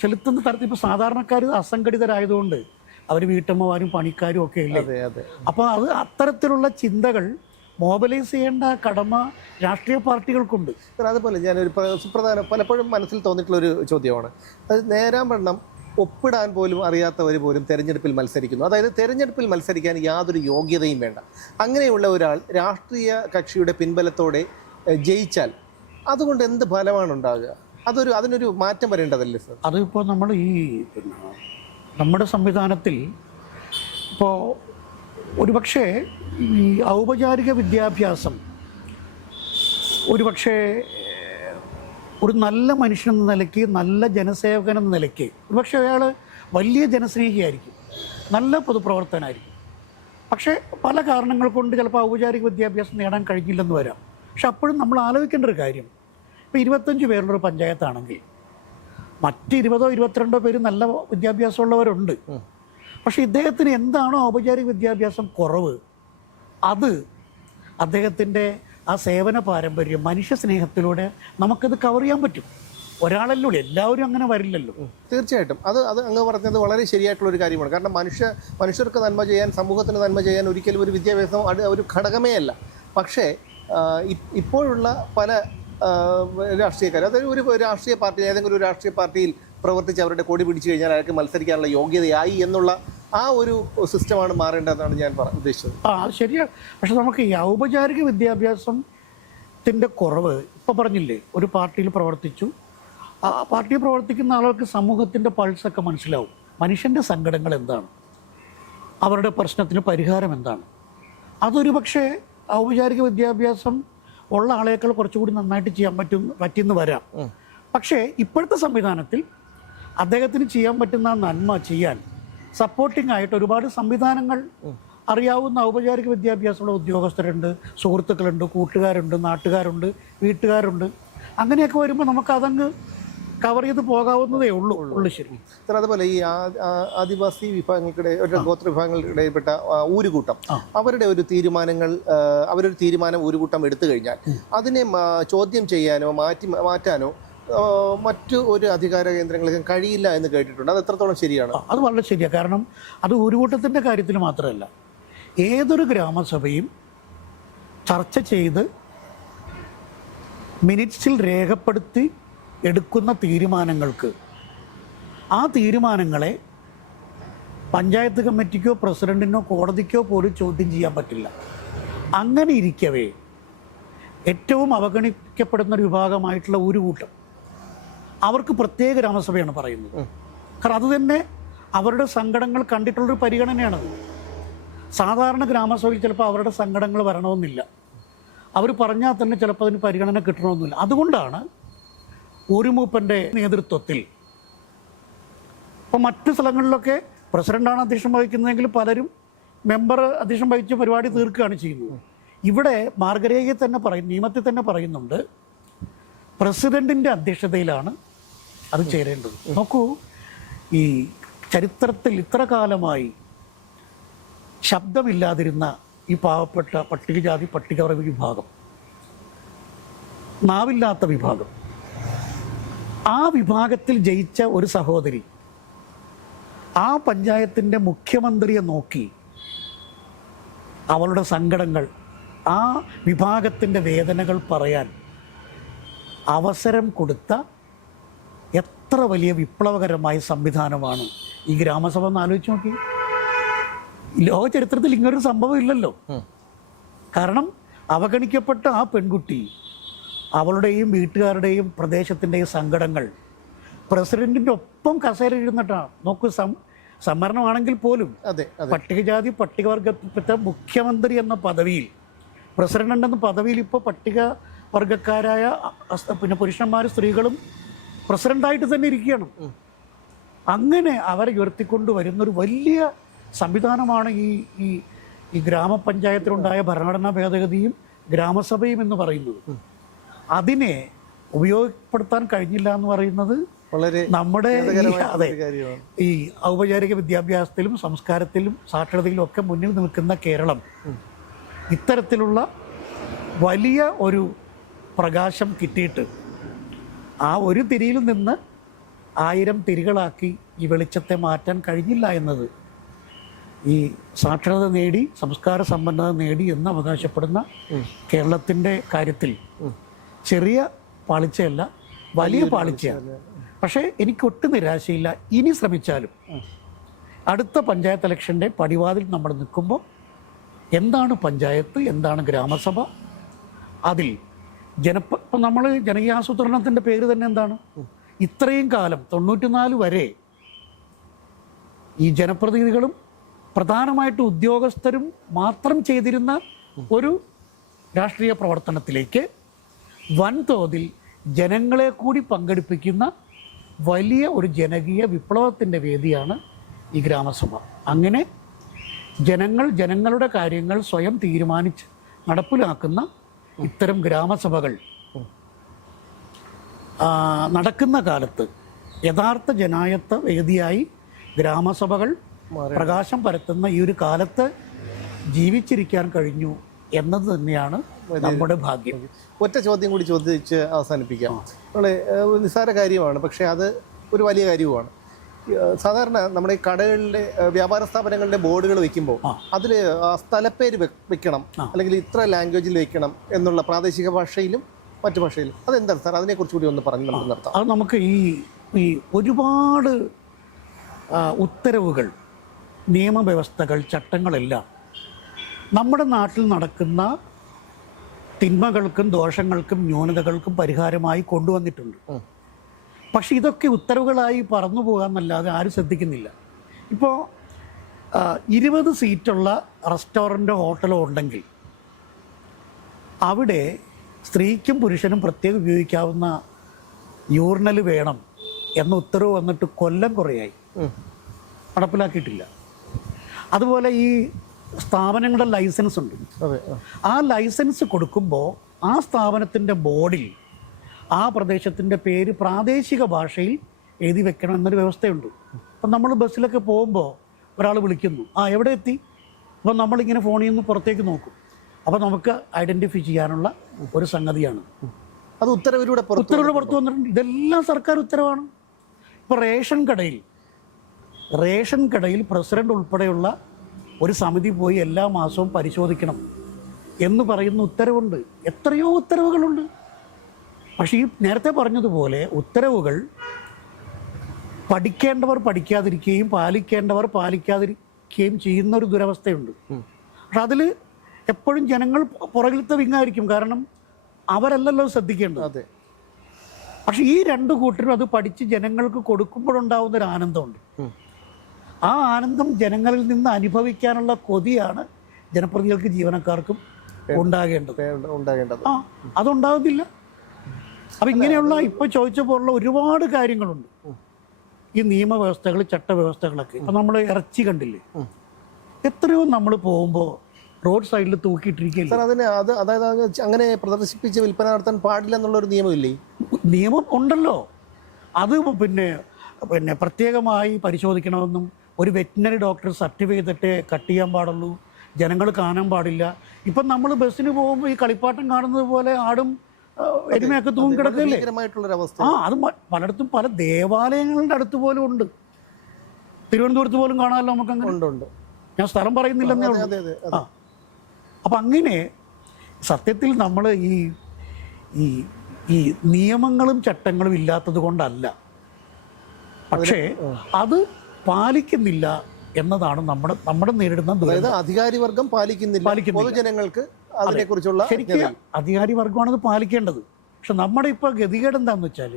ചെലുത്തുന്ന തരത്തിൽ ഇപ്പോൾ സാധാരണക്കാർ അസംഘടിതരായതുകൊണ്ട് അവർ വീട്ടമ്മമാരും പണിക്കാരും ഒക്കെ ഇല്ലേ. അപ്പോൾ അത്തരത്തിലുള്ള ചിന്തകൾ മോബിലൈസ് ചെയ്യേണ്ട കടമ രാഷ്ട്രീയ പാർട്ടികൾക്കുണ്ട്. അതുപോലെ ഞാനൊരു സുപ്രധാന പലപ്പോഴും മനസ്സിൽ തോന്നിയിട്ടുള്ളൊരു ചോദ്യമാണ്, അത് നേരാംവണ്ണം ഒപ്പിടാൻ പോലും അറിയാത്തവർ പോലും തെരഞ്ഞെടുപ്പിൽ മത്സരിക്കുന്നു. അതായത് തെരഞ്ഞെടുപ്പിൽ മത്സരിക്കാൻ യാതൊരു യോഗ്യതയും വേണ്ട. അങ്ങനെയുള്ള ഒരാൾ രാഷ്ട്രീയ കക്ഷിയുടെ പിൻബലത്തോടെ ജയിച്ചാൽ അതുകൊണ്ട് എന്ത് ഫലമാണ് ഉണ്ടാകുക? അതിനൊരു മാറ്റം വരേണ്ടതല്ലേ സർ? അതിപ്പോൾ നമ്മൾ നമ്മുടെ സംവിധാനത്തിൽ ഇപ്പോൾ ഒരുപക്ഷെ ഈ ഔപചാരിക വിദ്യാഭ്യാസം ഒരുപക്ഷെ ഒരു നല്ല മനുഷ്യനെന്ന നിലയ്ക്ക്, നല്ല ജനസേവകൻ എന്ന നിലയ്ക്ക് ഒരുപക്ഷെ അയാൾ വലിയ ജനസ്നേഹിയായിരിക്കും, നല്ല പൊതുപ്രവർത്തകനായിരിക്കും. പക്ഷേ പല കാരണങ്ങൾ കൊണ്ട് ചിലപ്പോൾ ഔപചാരിക വിദ്യാഭ്യാസം നേടാൻ കഴിഞ്ഞില്ലെന്ന് വരാം. പക്ഷെ അപ്പോഴും നമ്മൾ ആലോചിക്കേണ്ട ഒരു കാര്യം, ഇപ്പോൾ 25 പേരുള്ളൊരു പഞ്ചായത്താണെങ്കിൽ മറ്റ് 20 or 22 പേര് നല്ല വിദ്യാഭ്യാസമുള്ളവരുണ്ട്. പക്ഷേ ഇദ്ദേഹത്തിന് എന്താണോ ഔപചാരിക വിദ്യാഭ്യാസം കുറവ്, അത് അദ്ദേഹത്തിൻ്റെ ആ സേവന പാരമ്പര്യം, മനുഷ്യ സ്നേഹത്തിലൂടെ നമുക്കത് കവർ ചെയ്യാൻ പറ്റും. ഒരാളല്ലോ, എല്ലാവരും അങ്ങനെ വരില്ലല്ലോ. തീർച്ചയായിട്ടും അത് അങ്ങ് പറഞ്ഞത് വളരെ ശരിയായിട്ടുള്ളൊരു കാര്യമാണ്. കാരണം മനുഷ്യർക്ക് നന്മ ചെയ്യാൻ, സമൂഹത്തിന് നന്മ ചെയ്യാൻ ഒരിക്കലും ഒരു വിദ്യാഭ്യാസം ഒരു ഘടകമേ അല്ല. പക്ഷേ ഇപ്പോഴുള്ള പല രാഷ്ട്രീയക്കാർ, അതായത് ഒരു രാഷ്ട്രീയ പാർട്ടി, ഏതെങ്കിലും ഒരു രാഷ്ട്രീയ പാർട്ടിയിൽ പ്രവർത്തിച്ച് അവരുടെ കൊടി പിടിച്ചു കഴിഞ്ഞാൽ അയാൾക്ക് മത്സരിക്കാനുള്ള യോഗ്യതയായി എന്നുള്ള ആ ഒരു സിസ്റ്റമാണ് മാറേണ്ടതെന്നാണ് ഞാൻ ഉദ്ദേശിച്ചത്. അത് ശരിയാണ്. പക്ഷെ നമുക്ക് ഈ ഔപചാരിക വിദ്യാഭ്യാസത്തിൻ്റെ കുറവ് ഇപ്പോൾ പറഞ്ഞില്ലേ, ഒരു പാർട്ടിയിൽ പ്രവർത്തിച്ചു, ആ പാർട്ടിയിൽ പ്രവർത്തിക്കുന്ന ആളുകൾക്ക് സമൂഹത്തിൻ്റെ പൾസൊക്കെ മനസ്സിലാവും, മനുഷ്യൻ്റെ സങ്കടങ്ങൾ എന്താണ്, അവരുടെ പ്രശ്നത്തിന് പരിഹാരം എന്താണ്. അതൊരു പക്ഷേ ഔപചാരിക വിദ്യാഭ്യാസം ഉള്ള ആളേക്കാൾ കുറച്ചുകൂടി നന്നായിട്ട് ചെയ്യാൻ പറ്റിയെന്ന് വരാം. പക്ഷേ ഇപ്പോഴത്തെ സംവിധാനത്തിൽ അദ്ദേഹത്തിന് ചെയ്യാൻ പറ്റുന്ന നന്മ ചെയ്യാൻ സപ്പോർട്ടിംഗ് ആയിട്ട് ഒരുപാട് സംവിധാനങ്ങൾ അറിയാവുന്ന ഔപചാരിക വിദ്യാഭ്യാസമുള്ള ഉദ്യോഗസ്ഥരുണ്ട്, സുഹൃത്തുക്കളുണ്ട്, കൂട്ടുകാരുണ്ട്, നാട്ടുകാരുണ്ട്, വീട്ടുകാരുണ്ട്. അങ്ങനെയൊക്കെ വരുമ്പോൾ നമുക്ക് അതങ്ങ് കവർ ചെയ്ത് പോകാവുന്നതേ ഉള്ളൂ. ശരി സാർ, അതുപോലെ ഈ ആദിവാസി വിഭാഗങ്ങൾക്കിടെ, ഗോത്ര വിഭാഗങ്ങൾക്കിടയിൽപ്പെട്ട ഊരുകൂട്ടം, അവരുടെ ഒരു തീരുമാനം ഊരുകൂട്ടം എടുത്തു കഴിഞ്ഞാൽ അതിനെ ചോദ്യം ചെയ്യാനോ മാറ്റാനോ മറ്റു ഒരു അധികാര കേന്ദ്രങ്ങൾക്ക് കഴിയില്ല എന്ന് കേട്ടിട്ടുണ്ട്. അത് എത്രത്തോളം ശരിയാണ്? അത് വളരെ ശരിയാണ്. കാരണം അത് ഊരുകൂട്ടത്തിൻ്റെ കാര്യത്തിൽ മാത്രമല്ല, ഏതൊരു ഗ്രാമസഭയും ചർച്ച ചെയ്ത് മിനിറ്റ്സിൽ രേഖപ്പെടുത്തി എടുക്കുന്ന തീരുമാനങ്ങൾക്ക്, ആ തീരുമാനങ്ങളെ പഞ്ചായത്ത് കമ്മിറ്റിക്കോ പ്രസിഡന്റിനോ കോടതിക്കോ പോലും ചോദ്യം ചെയ്യാൻ പറ്റില്ല. അങ്ങനെ ഇരിക്കവേ ഏറ്റവും അവഗണിക്കപ്പെടുന്ന ഒരു വിഭാഗമായിട്ടുള്ള ഊരുകൂട്ടം, അവർക്ക് പ്രത്യേക ഗ്രാമസഭയാണ് പറയുന്നത്. കാരണം അത് തന്നെ അവരുടെ സങ്കടങ്ങൾ കണ്ടിട്ടുള്ളൊരു പരിഗണനയാണത്. സാധാരണ ഗ്രാമസഭയിൽ ചിലപ്പോൾ അവരുടെ സങ്കടങ്ങൾ വരണമെന്നില്ല, അവർ പറഞ്ഞാൽ തന്നെ ചിലപ്പോൾ അതിന് പരിഗണന കിട്ടണമെന്നില്ല. അതുകൊണ്ടാണ് ഒരു മൂപ്പൻ്റെ നേതൃത്വത്തിൽ ഇപ്പോൾ മറ്റ് സ്ഥലങ്ങളിലൊക്കെ പ്രസിഡൻ്റാണ് അധ്യക്ഷം വഹിക്കുന്നതെങ്കിൽ പലരും മെമ്പർ അധ്യക്ഷം വഹിച്ച് പരിപാടി തീർക്കുകയാണ് ചെയ്യുന്നത്. ഇവിടെ മാർഗരേഖയിൽ തന്നെ നിയമത്തിൽ തന്നെ പറയുന്നുണ്ട്, പ്രസിഡൻറ്റിൻ്റെ അധ്യക്ഷതയിലാണ് അത് ചേരേണ്ടത്. നോക്കൂ, ഈ ചരിത്രത്തിൽ ഇത്ര കാലമായി ശബ്ദമില്ലാതിരുന്ന ഈ പാവപ്പെട്ട പട്ടികജാതി പട്ടികവർഗ വിഭാഗം, നാവില്ലാത്ത വിഭാഗം, ആ വിഭാഗത്തിൽ ജയിച്ച ഒരു സഹോദരി ആ പഞ്ചായത്തിൻ്റെ മുഖ്യമന്ത്രിയെ നോക്കി അവളുടെ സങ്കടങ്ങൾ, ആ വിഭാഗത്തിൻ്റെ വേദനകൾ പറയാൻ അവസരം കൊടുത്ത എത്ര വലിയ വിപ്ലവകരമായ സംവിധാനമാണ് ഈ ഗ്രാമസഭ എന്ന് ആലോചിച്ച് നോക്കി. ലോക ചരിത്രത്തിൽ ഇങ്ങനൊരു സംഭവം ഇല്ലല്ലോ. കാരണം അവഗണിക്കപ്പെട്ട ആ പെൺകുട്ടി അവളുടെയും വീട്ടുകാരുടെയും പ്രദേശത്തിൻ്റെയും സങ്കടങ്ങൾ പ്രസിഡന്റിൻ്റെ ഒപ്പം കസേര ഇരുന്നിട്ടാണ്. നോക്കൂ, സംവരണമാണെങ്കിൽ പോലും പട്ടികജാതി പട്ടികവർഗപ്പെട്ട മുഖ്യമന്ത്രി എന്ന പദവിയിൽ, പ്രസിഡന്റ് എന്ന പദവിയിൽ ഇപ്പോൾ പട്ടികവർഗക്കാരായ പിന്നെ പുരുഷന്മാരും സ്ത്രീകളും പ്രസിഡന്റായിട്ട് തന്നെ ഇരിക്കുകയാണ്. അങ്ങനെ അവരെ ഉയർത്തിക്കൊണ്ട് വരുന്നൊരു വലിയ സംവിധാനമാണ് ഈ ഗ്രാമപഞ്ചായത്തിലുണ്ടായ ഭരണഘടനാ ഭേദഗതിയും ഗ്രാമസഭയും എന്ന് പറയുന്നത്. അതിനെ ഉപയോഗപ്പെടുത്താൻ കഴിഞ്ഞില്ല എന്ന് പറയുന്നത് നമ്മുടെ ഈ ഔപചാരിക വിദ്യാഭ്യാസത്തിലും സംസ്കാരത്തിലും സാക്ഷരതയിലും ഒക്കെ മുന്നിൽ നിൽക്കുന്ന കേരളം ഇത്തരത്തിലുള്ള വലിയ ഒരു പ്രകാശം കിട്ടിയിട്ട് ആ ഒരു തിരിയിൽ നിന്ന് 1000 തിരികളാക്കി ഈ വെളിച്ചത്തെ മാറ്റാൻ കഴിഞ്ഞില്ല എന്നത് ഈ സാക്ഷരത നേടി സംസ്കാര സമ്പന്നത നേടി എന്ന് അവകാശപ്പെടുന്ന കേരളത്തിൻ്റെ കാര്യത്തിൽ ചെറിയ പാളിച്ചയല്ല, വലിയ പാളിച്ചയാണ്. പക്ഷേ എനിക്കൊട്ടും നിരാശയില്ല. ഇനി ശ്രമിച്ചാലും അടുത്ത പഞ്ചായത്ത് ഇലക്ഷൻ്റെ പടിവാതിൽ നമ്മൾ നിൽക്കുമ്പോൾ എന്താണ് പഞ്ചായത്ത്, എന്താണ് ഗ്രാമസഭ, അതിൽ ഇപ്പം നമ്മൾ ജനകീയാസൂത്രണത്തിൻ്റെ പേര് തന്നെ എന്താണ്? ഇത്രയും കാലം 94 വരെ ഈ ജനപ്രതിനിധികളും പ്രധാനമായിട്ട് ഉദ്യോഗസ്ഥരും മാത്രം ചെയ്തിരുന്ന ഒരു രാഷ്ട്രീയ പ്രവർത്തനത്തിലേക്ക് വൻതോതിൽ ജനങ്ങളെ കൂടി പങ്കെടുപ്പിക്കുന്ന വലിയ ഒരു ജനകീയ വിപ്ലവത്തിൻ്റെ വേദിയാണ് ഈ ഗ്രാമസഭ. അങ്ങനെ ജനങ്ങളുടെ കാര്യങ്ങൾ സ്വയം തീരുമാനിച്ച് നടപ്പിലാക്കുന്ന ഇത്തരം ഗ്രാമസഭകൾ നടക്കുന്ന കാലത്ത് യഥാർത്ഥ ജനായത്ത വേദിയായി ഗ്രാമസഭകൾ പ്രകാശം പരത്തുന്ന ഈ ഒരു കാലത്ത് ജീവിച്ചിരിക്കാൻ കഴിഞ്ഞു എന്നത് തന്നെയാണ് നമ്മുടെ ഭാഗ്യം. ഒറ്റ ചോദ്യം കൂടി ചോദിച്ച് അവസാനിപ്പിക്കാം. നിസ്സാര കാര്യമാണ്, പക്ഷേ അത് ഒരു വലിയ കാര്യവുമാണ്. സാധാരണ നമ്മുടെ ഈ കടകളിലെ വ്യാപാര സ്ഥാപനങ്ങളുടെ ബോർഡുകൾ വെക്കുമ്പോൾ അതിൽ സ്ഥലപ്പേര് വെക്കണം, അല്ലെങ്കിൽ ഇത്ര ലാംഗ്വേജിൽ വെക്കണം എന്നുള്ള പ്രാദേശിക ഭാഷയിലും മറ്റു ഭാഷയിലും. അതെന്താണ് സാർ? അതിനെക്കുറിച്ച് കൂടി ഒന്ന് പറഞ്ഞ് നമുക്ക് നിർത്താം. അത് നമുക്ക് ഈ ഒരുപാട് ഉത്തരവുകൾ, നിയമവ്യവസ്ഥകൾ, ചട്ടങ്ങളെല്ലാം നമ്മുടെ നാട്ടിൽ നടക്കുന്ന തിന്മകൾക്കും ദോഷങ്ങൾക്കും ന്യൂനതകൾക്കും പരിഹാരമായി കൊണ്ടുവന്നിട്ടുണ്ട്. പക്ഷെ ഇതൊക്കെ ഉത്തരവുകളായി പറന്നു പോകാമെന്നല്ലാതെ ആരും ശ്രദ്ധിക്കുന്നില്ല. ഇപ്പോൾ 20 സീറ്റുള്ള റെസ്റ്റോറൻറ്റോ ഹോട്ടലോ ഉണ്ടെങ്കിൽ അവിടെ സ്ത്രീക്കും പുരുഷനും പ്രത്യേകം ഉപയോഗിക്കാവുന്ന യൂറിനൽ വേണം എന്ന ഉത്തരവ് വന്നിട്ട് കൊല്ലം കുറയായി, നടപ്പിലാക്കിയിട്ടില്ല. അതുപോലെ ഈ സ്ഥാപനങ്ങളുടെ ലൈസൻസ് ഉണ്ട്. ആ ലൈസൻസ് കൊടുക്കുമ്പോൾ ആ സ്ഥാപനത്തിൻ്റെ ബോർഡിൽ ആ പ്രദേശത്തിൻ്റെ പേര് പ്രാദേശിക ഭാഷയിൽ എഴുതി വെക്കണം എന്നൊരു വ്യവസ്ഥയുണ്ട്. അപ്പം നമ്മൾ ബസ്സിലൊക്കെ പോകുമ്പോൾ ഒരാൾ വിളിക്കുന്നു, എവിടെ എത്തി? അപ്പം നമ്മളിങ്ങനെ ഫോണിൽ നിന്ന് പുറത്തേക്ക് നോക്കും. അപ്പോൾ നമുക്ക് ഐഡൻറ്റിഫൈ ചെയ്യാനുള്ള ഒരു സംഗതിയാണ് അത്. ഉത്തരവിലൂടെ പുറത്തു വന്നിട്ടുണ്ട്. ഇതെല്ലാം സർക്കാർ ഉത്തരവാണ്. ഇപ്പോൾ റേഷൻ കടയിൽ പ്രസിഡന്റ് ഉൾപ്പെടെയുള്ള ഒരു സമിതി പോയി എല്ലാ മാസവും പരിശോധിക്കണം എന്ന് പറയുന്ന ഉത്തരവുണ്ട്. എത്രയോ ഉത്തരവുകളുണ്ട്. പക്ഷേ ഈ നേരത്തെ പറഞ്ഞതുപോലെ ഉത്തരവുകൾ പഠിക്കേണ്ടവർ പഠിക്കാതിരിക്കുകയും പാലിക്കേണ്ടവർ പാലിക്കാതിരിക്കുകയും ചെയ്യുന്ന ഒരു ദുരവസ്ഥയുണ്ട്. പക്ഷെ അതിൽ എപ്പോഴും ജനങ്ങൾ പുറകിലത്തെ വിങ്ങായിരിക്കും. കാരണം അവരല്ലല്ലോ ശ്രദ്ധിക്കേണ്ടത്. പക്ഷെ ഈ 2 കൂട്ടരും അത് പഠിച്ച് ജനങ്ങൾക്ക് കൊടുക്കുമ്പോഴുണ്ടാവുന്നൊരു ആനന്ദമുണ്ട്. ആ ആനന്ദം ജനങ്ങളിൽ നിന്ന് അനുഭവിക്കാനുള്ള കൊതിയാണ് ജനപ്രതിനിധികൾക്ക് ജീവനക്കാർക്കും ഉണ്ടാകേണ്ടത്. ആ അതുണ്ടാകുന്നില്ല. അപ്പം ഇങ്ങനെയുള്ള ഇപ്പോൾ ചോദിച്ച പോലുള്ള ഒരുപാട് കാര്യങ്ങളുണ്ട്. ഈ നിയമവ്യവസ്ഥകൾ, ചട്ടവ്യവസ്ഥകളൊക്കെ. ഇപ്പം നമ്മൾ ഇറച്ചി കണ്ടില്ലേ, എത്രയോ നമ്മൾ പോകുമ്പോൾ റോഡ് സൈഡിൽ തൂക്കിയിട്ടിരിക്കില്ല. അതായത് അങ്ങനെ പ്രദർശിപ്പിച്ച് വിൽപ്പന നടത്താൻ പാടില്ല എന്നുള്ളൊരു നിയമമില്ലേ? നിയമം ഉണ്ടല്ലോ. അത് പിന്നെ പ്രത്യേകമായി പരിശോധിക്കണമെന്നും ഒരു വെറ്റിനറി ഡോക്ടർ സർട്ടിഫൈ ചെയ്തിട്ട് കട്ട് ചെയ്യാൻ പാടുള്ളൂ, ജനങ്ങൾ കാണാൻ പാടില്ല. ഇപ്പം നമ്മൾ ബസ്സിന് പോകുമ്പോൾ ഈ കളിപ്പാട്ടം കാണുന്നത് പോലെ ആടും എരുമയൊക്കെ തൂങ്ങിക്കിടക്കല്ലേ. ആ അത് പലയിടത്തും പല ദേവാലയങ്ങളുടെ അടുത്ത് പോലും ഉണ്ട്. തിരുവനന്തപുരത്ത് പോലും കാണാമല്ലോ നമുക്ക് അങ്ങനെ. ഞാൻ സ്ഥലം പറയുന്നില്ലെന്നേ ഉള്ളൂ. ആ അപ്പം അങ്ങനെ സത്യത്തിൽ നമ്മൾ ഈ നിയമങ്ങളും ചട്ടങ്ങളും ഇല്ലാത്തത് കൊണ്ടല്ല, പക്ഷേ അത് പാലിക്കുന്നില്ല എന്നതാണ് നമ്മുടെ നേരിടുന്ന അധികാരി വർഗം പാലിക്കുന്നില്ല. പൊതുജനങ്ങൾക്ക് അതിനെക്കുറിച്ചുള്ള ശരിക്കും അധികാരി വർഗമാണ് ഇത് പാലിക്കേണ്ടത്. പക്ഷെ നമ്മുടെ ഇപ്പോൾ ഗതികേട് എന്താണെന്ന് വെച്ചാൽ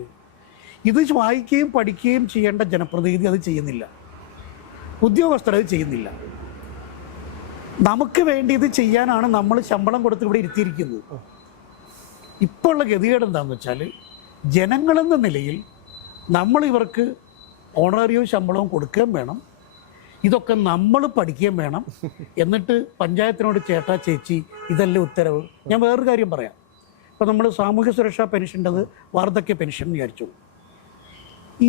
ഇത് വായിക്കുകയും പഠിക്കുകയും ചെയ്യേണ്ട ജനപ്രതിനിധി അത് ചെയ്യുന്നില്ല, ഉദ്യോഗസ്ഥർ അത് ചെയ്യുന്നില്ല. നമുക്ക് വേണ്ടി ഇത് ചെയ്യാനാണ് നമ്മൾ ശമ്പളം കൊടുത്ത് ഇവിടെ ഇരുത്തിയിരിക്കുന്നത്. ഇപ്പോൾ ഉള്ള ഗതികേട് എന്താണെന്ന് വെച്ചാൽ ജനങ്ങളെന്ന നിലയിൽ നമ്മൾ ഇവർക്ക് ഓണററിയും ശമ്പളവും കൊടുക്കുകയും വേണം, ഇതൊക്കെ നമ്മൾ പഠിക്കുകയും വേണം. എന്നിട്ട് പഞ്ചായത്തിനോട് ചേട്ടാ ചേച്ചി ഇതല്ലേ ഉത്തരവ്. ഞാൻ വേറൊരു കാര്യം പറയാം. ഇപ്പോൾ നമ്മൾ സാമൂഹ്യ സുരക്ഷാ പെൻഷൻ്റെത് വാർദ്ധക്യ പെൻഷൻ വിചാരിച്ചു.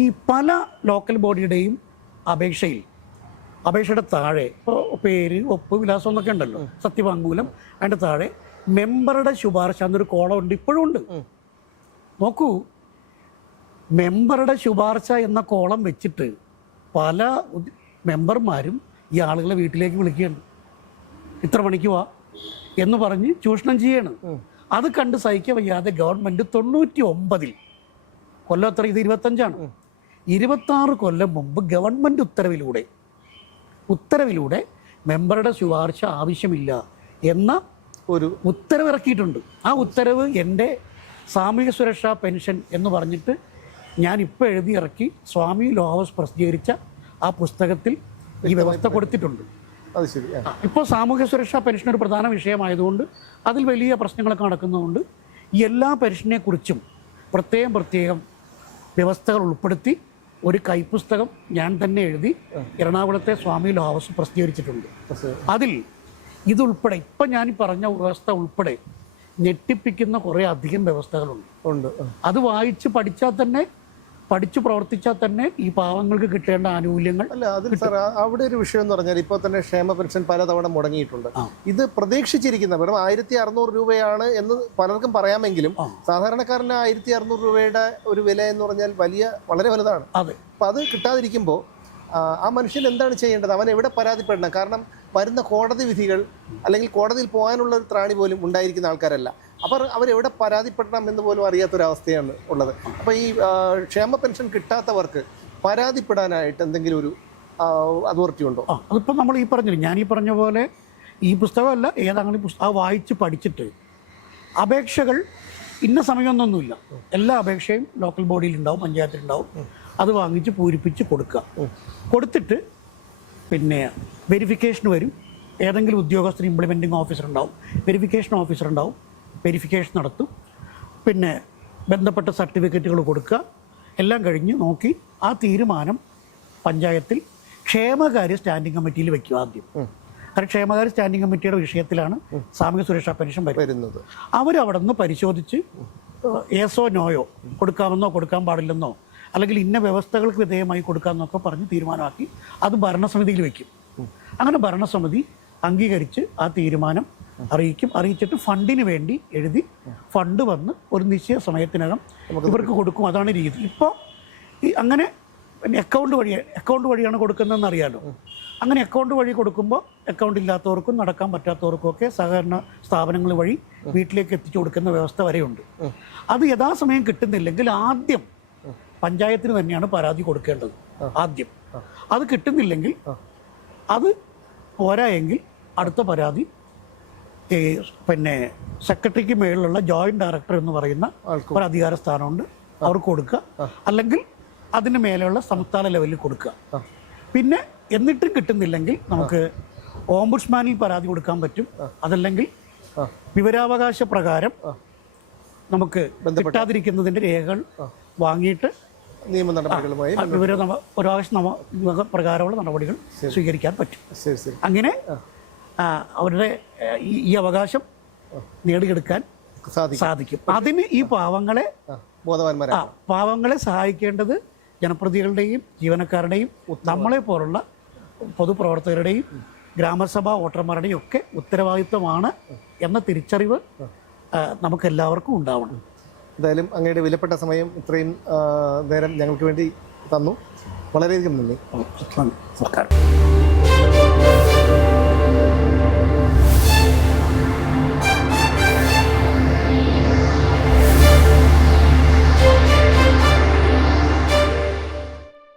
ഈ പല ലോക്കൽ ബോഡിയുടെയും അപേക്ഷയുടെ താഴെ ഇപ്പോൾ പേര്, ഒപ്പ്, വിലാസം എന്നൊക്കെ ഉണ്ടല്ലോ, സത്യവാങ്മൂലം, അതിൻ്റെ താഴെ മെമ്പറുടെ ശുപാർശ എന്നൊരു കോളം ഉണ്ട്, ഇപ്പോഴും ഉണ്ട്. നോക്കൂ, മെമ്പറുടെ ശുപാർശ എന്ന കോളം വെച്ചിട്ട് പല മെമ്പർമാരും ഈ ആളുകളെ വീട്ടിലേക്ക് വിളിക്കുകയാണ്. ഇത്ര മണിക്ക് വാ എന്ന് പറഞ്ഞ് ചൂഷണം ചെയ്യാണ്. അത് കണ്ട് സഹിക്കാൻ വയ്യാതെ ഗവൺമെൻറ് 99 കൊല്ലം എത്ര, ഇത് 25ആണ്, 26 കൊല്ലം മുമ്പ് ഗവൺമെൻറ് ഉത്തരവിലൂടെ മെമ്പറുടെ ശുപാർശ ആവശ്യമില്ല എന്ന ഒരു ഉത്തരവ് ഇറക്കിയിട്ടുണ്ട്. ആ ഉത്തരവ് എൻ്റെ സാമൂഹ്യ സുരക്ഷാ പെൻഷൻ എന്ന് പറഞ്ഞിട്ട് ഞാൻ ഇപ്പോൾ എഴുതി ഇറക്കി സ്വാമി ലോ ഹൗസ് പ്രസിദ്ധീകരിച്ച ആ പുസ്തകത്തിൽ ഈ വ്യവസ്ഥ കൊടുത്തിട്ടുണ്ട്. അത് ശരി. ഇപ്പോൾ സാമൂഹ്യ സുരക്ഷാ പെൻഷൻ ഒരു പ്രധാന വിഷയമായതുകൊണ്ട് അതിൽ വലിയ പ്രശ്നങ്ങളൊക്കെ നടക്കുന്നതുകൊണ്ട് ഈ എല്ലാ പെൻഷനെക്കുറിച്ചും പ്രത്യേകം വ്യവസ്ഥകൾ ഉൾപ്പെടുത്തി ഒരു കൈപ്പുസ്തകം ഞാൻ തന്നെ എഴുതി എറണാകുളത്തെ സ്വാമി ലോ ഹൗസ് പ്രസിദ്ധീകരിച്ചിട്ടുണ്ട്. അതിൽ ഇതുൾപ്പെടെ ഇപ്പം ഞാൻ പറഞ്ഞ വ്യവസ്ഥ ഉൾപ്പെടെ ഞെട്ടിപ്പിക്കുന്ന കുറേ അധികം വ്യവസ്ഥകളുണ്ട്. അത് വായിച്ച് പഠിച്ചു പ്രവർത്തിച്ചാൽ തന്നെ ഈ പാവങ്ങൾക്ക് കിട്ടേണ്ട ആനുകൂല്യങ്ങൾ. അല്ല, അതിൽ സാർ അവിടെ ഒരു വിഷയം എന്ന് പറഞ്ഞാൽ ഇപ്പോൾ തന്നെ ക്ഷേമ പെൻഷൻ പലതവണ മുടങ്ങിയിട്ടുണ്ട്. ഇത് പ്രതീക്ഷിച്ചിരിക്കുന്ന വെറും 1600 രൂപയാണ് എന്ന് പലർക്കും പറയാമെങ്കിലും സാധാരണക്കാരന് 1600 രൂപയുടെ ഒരു വില എന്ന് പറഞ്ഞാൽ വളരെ വലുതാണ്. അപ്പം അത് കിട്ടാതിരിക്കുമ്പോൾ ആ മനുഷ്യൻ എന്താണ് ചെയ്യേണ്ടത്? അവൻ എവിടെ പരാതിപ്പെടണം? കാരണം വരുന്ന കോടതി വിധികൾ അല്ലെങ്കിൽ കോടതിയിൽ പോകാനുള്ള ഒരു ത്രാണി പോലും ഉണ്ടായിരിക്കുന്ന ആൾക്കാരല്ല. അപ്പോൾ അവരെവിടെ പരാതിപ്പെടണം എന്ന് പോലും അറിയാത്തൊരവസ്ഥയാണ് ഉള്ളത്. അപ്പോൾ ഈ ക്ഷേമ പെൻഷൻ കിട്ടാത്തവർക്ക് പരാതിപ്പെടാനായിട്ട് എന്തെങ്കിലും ഒരു അതോറിറ്റി ഉണ്ടോ? അതിപ്പോൾ നമ്മൾ ഞാൻ ഈ പറഞ്ഞ പോലെ ഈ പുസ്തകമല്ല, ഏതാണെങ്കിലും പുസ്തകം വായിച്ച് പഠിച്ചിട്ട് അപേക്ഷകൾ ഇന്ന സമയമൊന്നൊന്നുമില്ല, എല്ലാ അപേക്ഷയും ലോക്കൽ ബോഡിയിലുണ്ടാവും, പഞ്ചായത്തിലുണ്ടാവും. അത് വാങ്ങിച്ച് പൂരിപ്പിച്ച് കൊടുത്തിട്ട് പിന്നെ വെരിഫിക്കേഷൻ വരും. ഏതെങ്കിലും ഉദ്യോഗസ്ഥർ, ഇംപ്ലിമെൻറ്റിംഗ് ഓഫീസർ ഉണ്ടാവും, വെരിഫിക്കേഷൻ ഓഫീസർ ഉണ്ടാവും, വെരിഫിക്കേഷൻ നടത്തും. പിന്നെ ബന്ധപ്പെട്ട സർട്ടിഫിക്കറ്റുകൾ കൊടുക്കുക. എല്ലാം കഴിഞ്ഞ് നോക്കി ആ തീരുമാനം പഞ്ചായത്തിൽ ക്ഷേമകാര്യ സ്റ്റാൻഡിംഗ് കമ്മിറ്റിയിൽ വയ്ക്കുക ആദ്യം. കാരണം ക്ഷേമകാര്യ സ്റ്റാൻഡിംഗ് കമ്മിറ്റിയുടെ വിഷയത്തിലാണ് സാമൂഹ്യ സുരക്ഷാ പെൻഷൻ വരുന്നത്. അവരവിടെ നിന്ന് പരിശോധിച്ച് യെസോ നോയോ കൊടുക്കാമെന്നോ കൊടുക്കാൻ പാടില്ലെന്നോ അല്ലെങ്കിൽ ഇന്ന വ്യവസ്ഥകൾക്ക് വിധേയമായി കൊടുക്കാമെന്നൊക്കെ പറഞ്ഞ് തീരുമാനമാക്കി അത് ഭരണസമിതിയിൽ വയ്ക്കും. അങ്ങനെ ഭരണസമിതി അംഗീകരിച്ച് ആ തീരുമാനം അറിയിച്ചിട്ട് ഫണ്ടിന് വേണ്ടി എഴുതി ഫണ്ട് വന്ന് ഒരു നിശ്ചയ സമയത്തിനകം ഇവർക്ക് കൊടുക്കും. അതാണ് രീതി. ഇപ്പോൾ ഈ അങ്ങനെ അക്കൗണ്ട് വഴിയാണ് കൊടുക്കുന്നതെന്ന് അറിയാലോ. അങ്ങനെ അക്കൗണ്ട് വഴി കൊടുക്കുമ്പോൾ അക്കൗണ്ട് ഇല്ലാത്തവർക്കും നടക്കാൻ പറ്റാത്തവർക്കും ഒക്കെ സഹകരണ സ്ഥാപനങ്ങൾ വഴി വീട്ടിലേക്ക് എത്തിച്ചു കൊടുക്കുന്ന വ്യവസ്ഥ വരെയുണ്ട്. അത് യഥാസമയം കിട്ടുന്നില്ലെങ്കിൽ ആദ്യം പഞ്ചായത്തിന് തന്നെയാണ് പരാതി കൊടുക്കേണ്ടത്. ആദ്യം അത് കിട്ടുന്നില്ലെങ്കിൽ, അത് പോരായെങ്കിൽ അടുത്ത പരാതി പിന്നെ സെക്രട്ടറിക്ക് മേളിലുള്ള ജോയിന്റ് ഡയറക്ടർ എന്ന് പറയുന്ന ഒരു അധികാര സ്ഥാനമുണ്ട്, അവർക്ക് കൊടുക്കുക. അല്ലെങ്കിൽ അതിന് മേലെയുള്ള സംസ്ഥാന ലെവലിൽ കൊടുക്കുക. പിന്നെ എന്നിട്ടും കിട്ടുന്നില്ലെങ്കിൽ നമുക്ക് ഓംബുഡ്സ്മാനിൽ പരാതി കൊടുക്കാൻ പറ്റും. അതല്ലെങ്കിൽ വിവരാവകാശ പ്രകാരം നമുക്ക് കിട്ടാതിരിക്കുന്നതിൻ്റെ രേഖകൾ വാങ്ങിയിട്ട് നിയമ നടപടികളുമായി പ്രകാരമുള്ള നടപടികൾ സ്വീകരിക്കാൻ പറ്റും. അങ്ങനെ അവരുടെ ഈ അവകാശം നേടിയെടുക്കാൻ സാധിക്കും. അതിന് ഈ പാവങ്ങളെ സഹായിക്കേണ്ടത് ജനപ്രതിനിധികളുടെയും ജീവനക്കാരുടെയും നമ്മളെ പോലുള്ള പൊതുപ്രവർത്തകരുടെയും ഗ്രാമസഭാ വോട്ടർമാരുടെയും ഒക്കെ ഉത്തരവാദിത്വമാണ് എന്ന തിരിച്ചറിവ് നമുക്കെല്ലാവർക്കും ഉണ്ടാവണം. എന്തായാലും അങ്ങയുടെ വിലപ്പെട്ട സമയം ഇത്രയും നേരം ഞങ്ങൾക്ക് വേണ്ടി തന്നു. വളരെയധികം നന്ദി. നമസ്കാരം.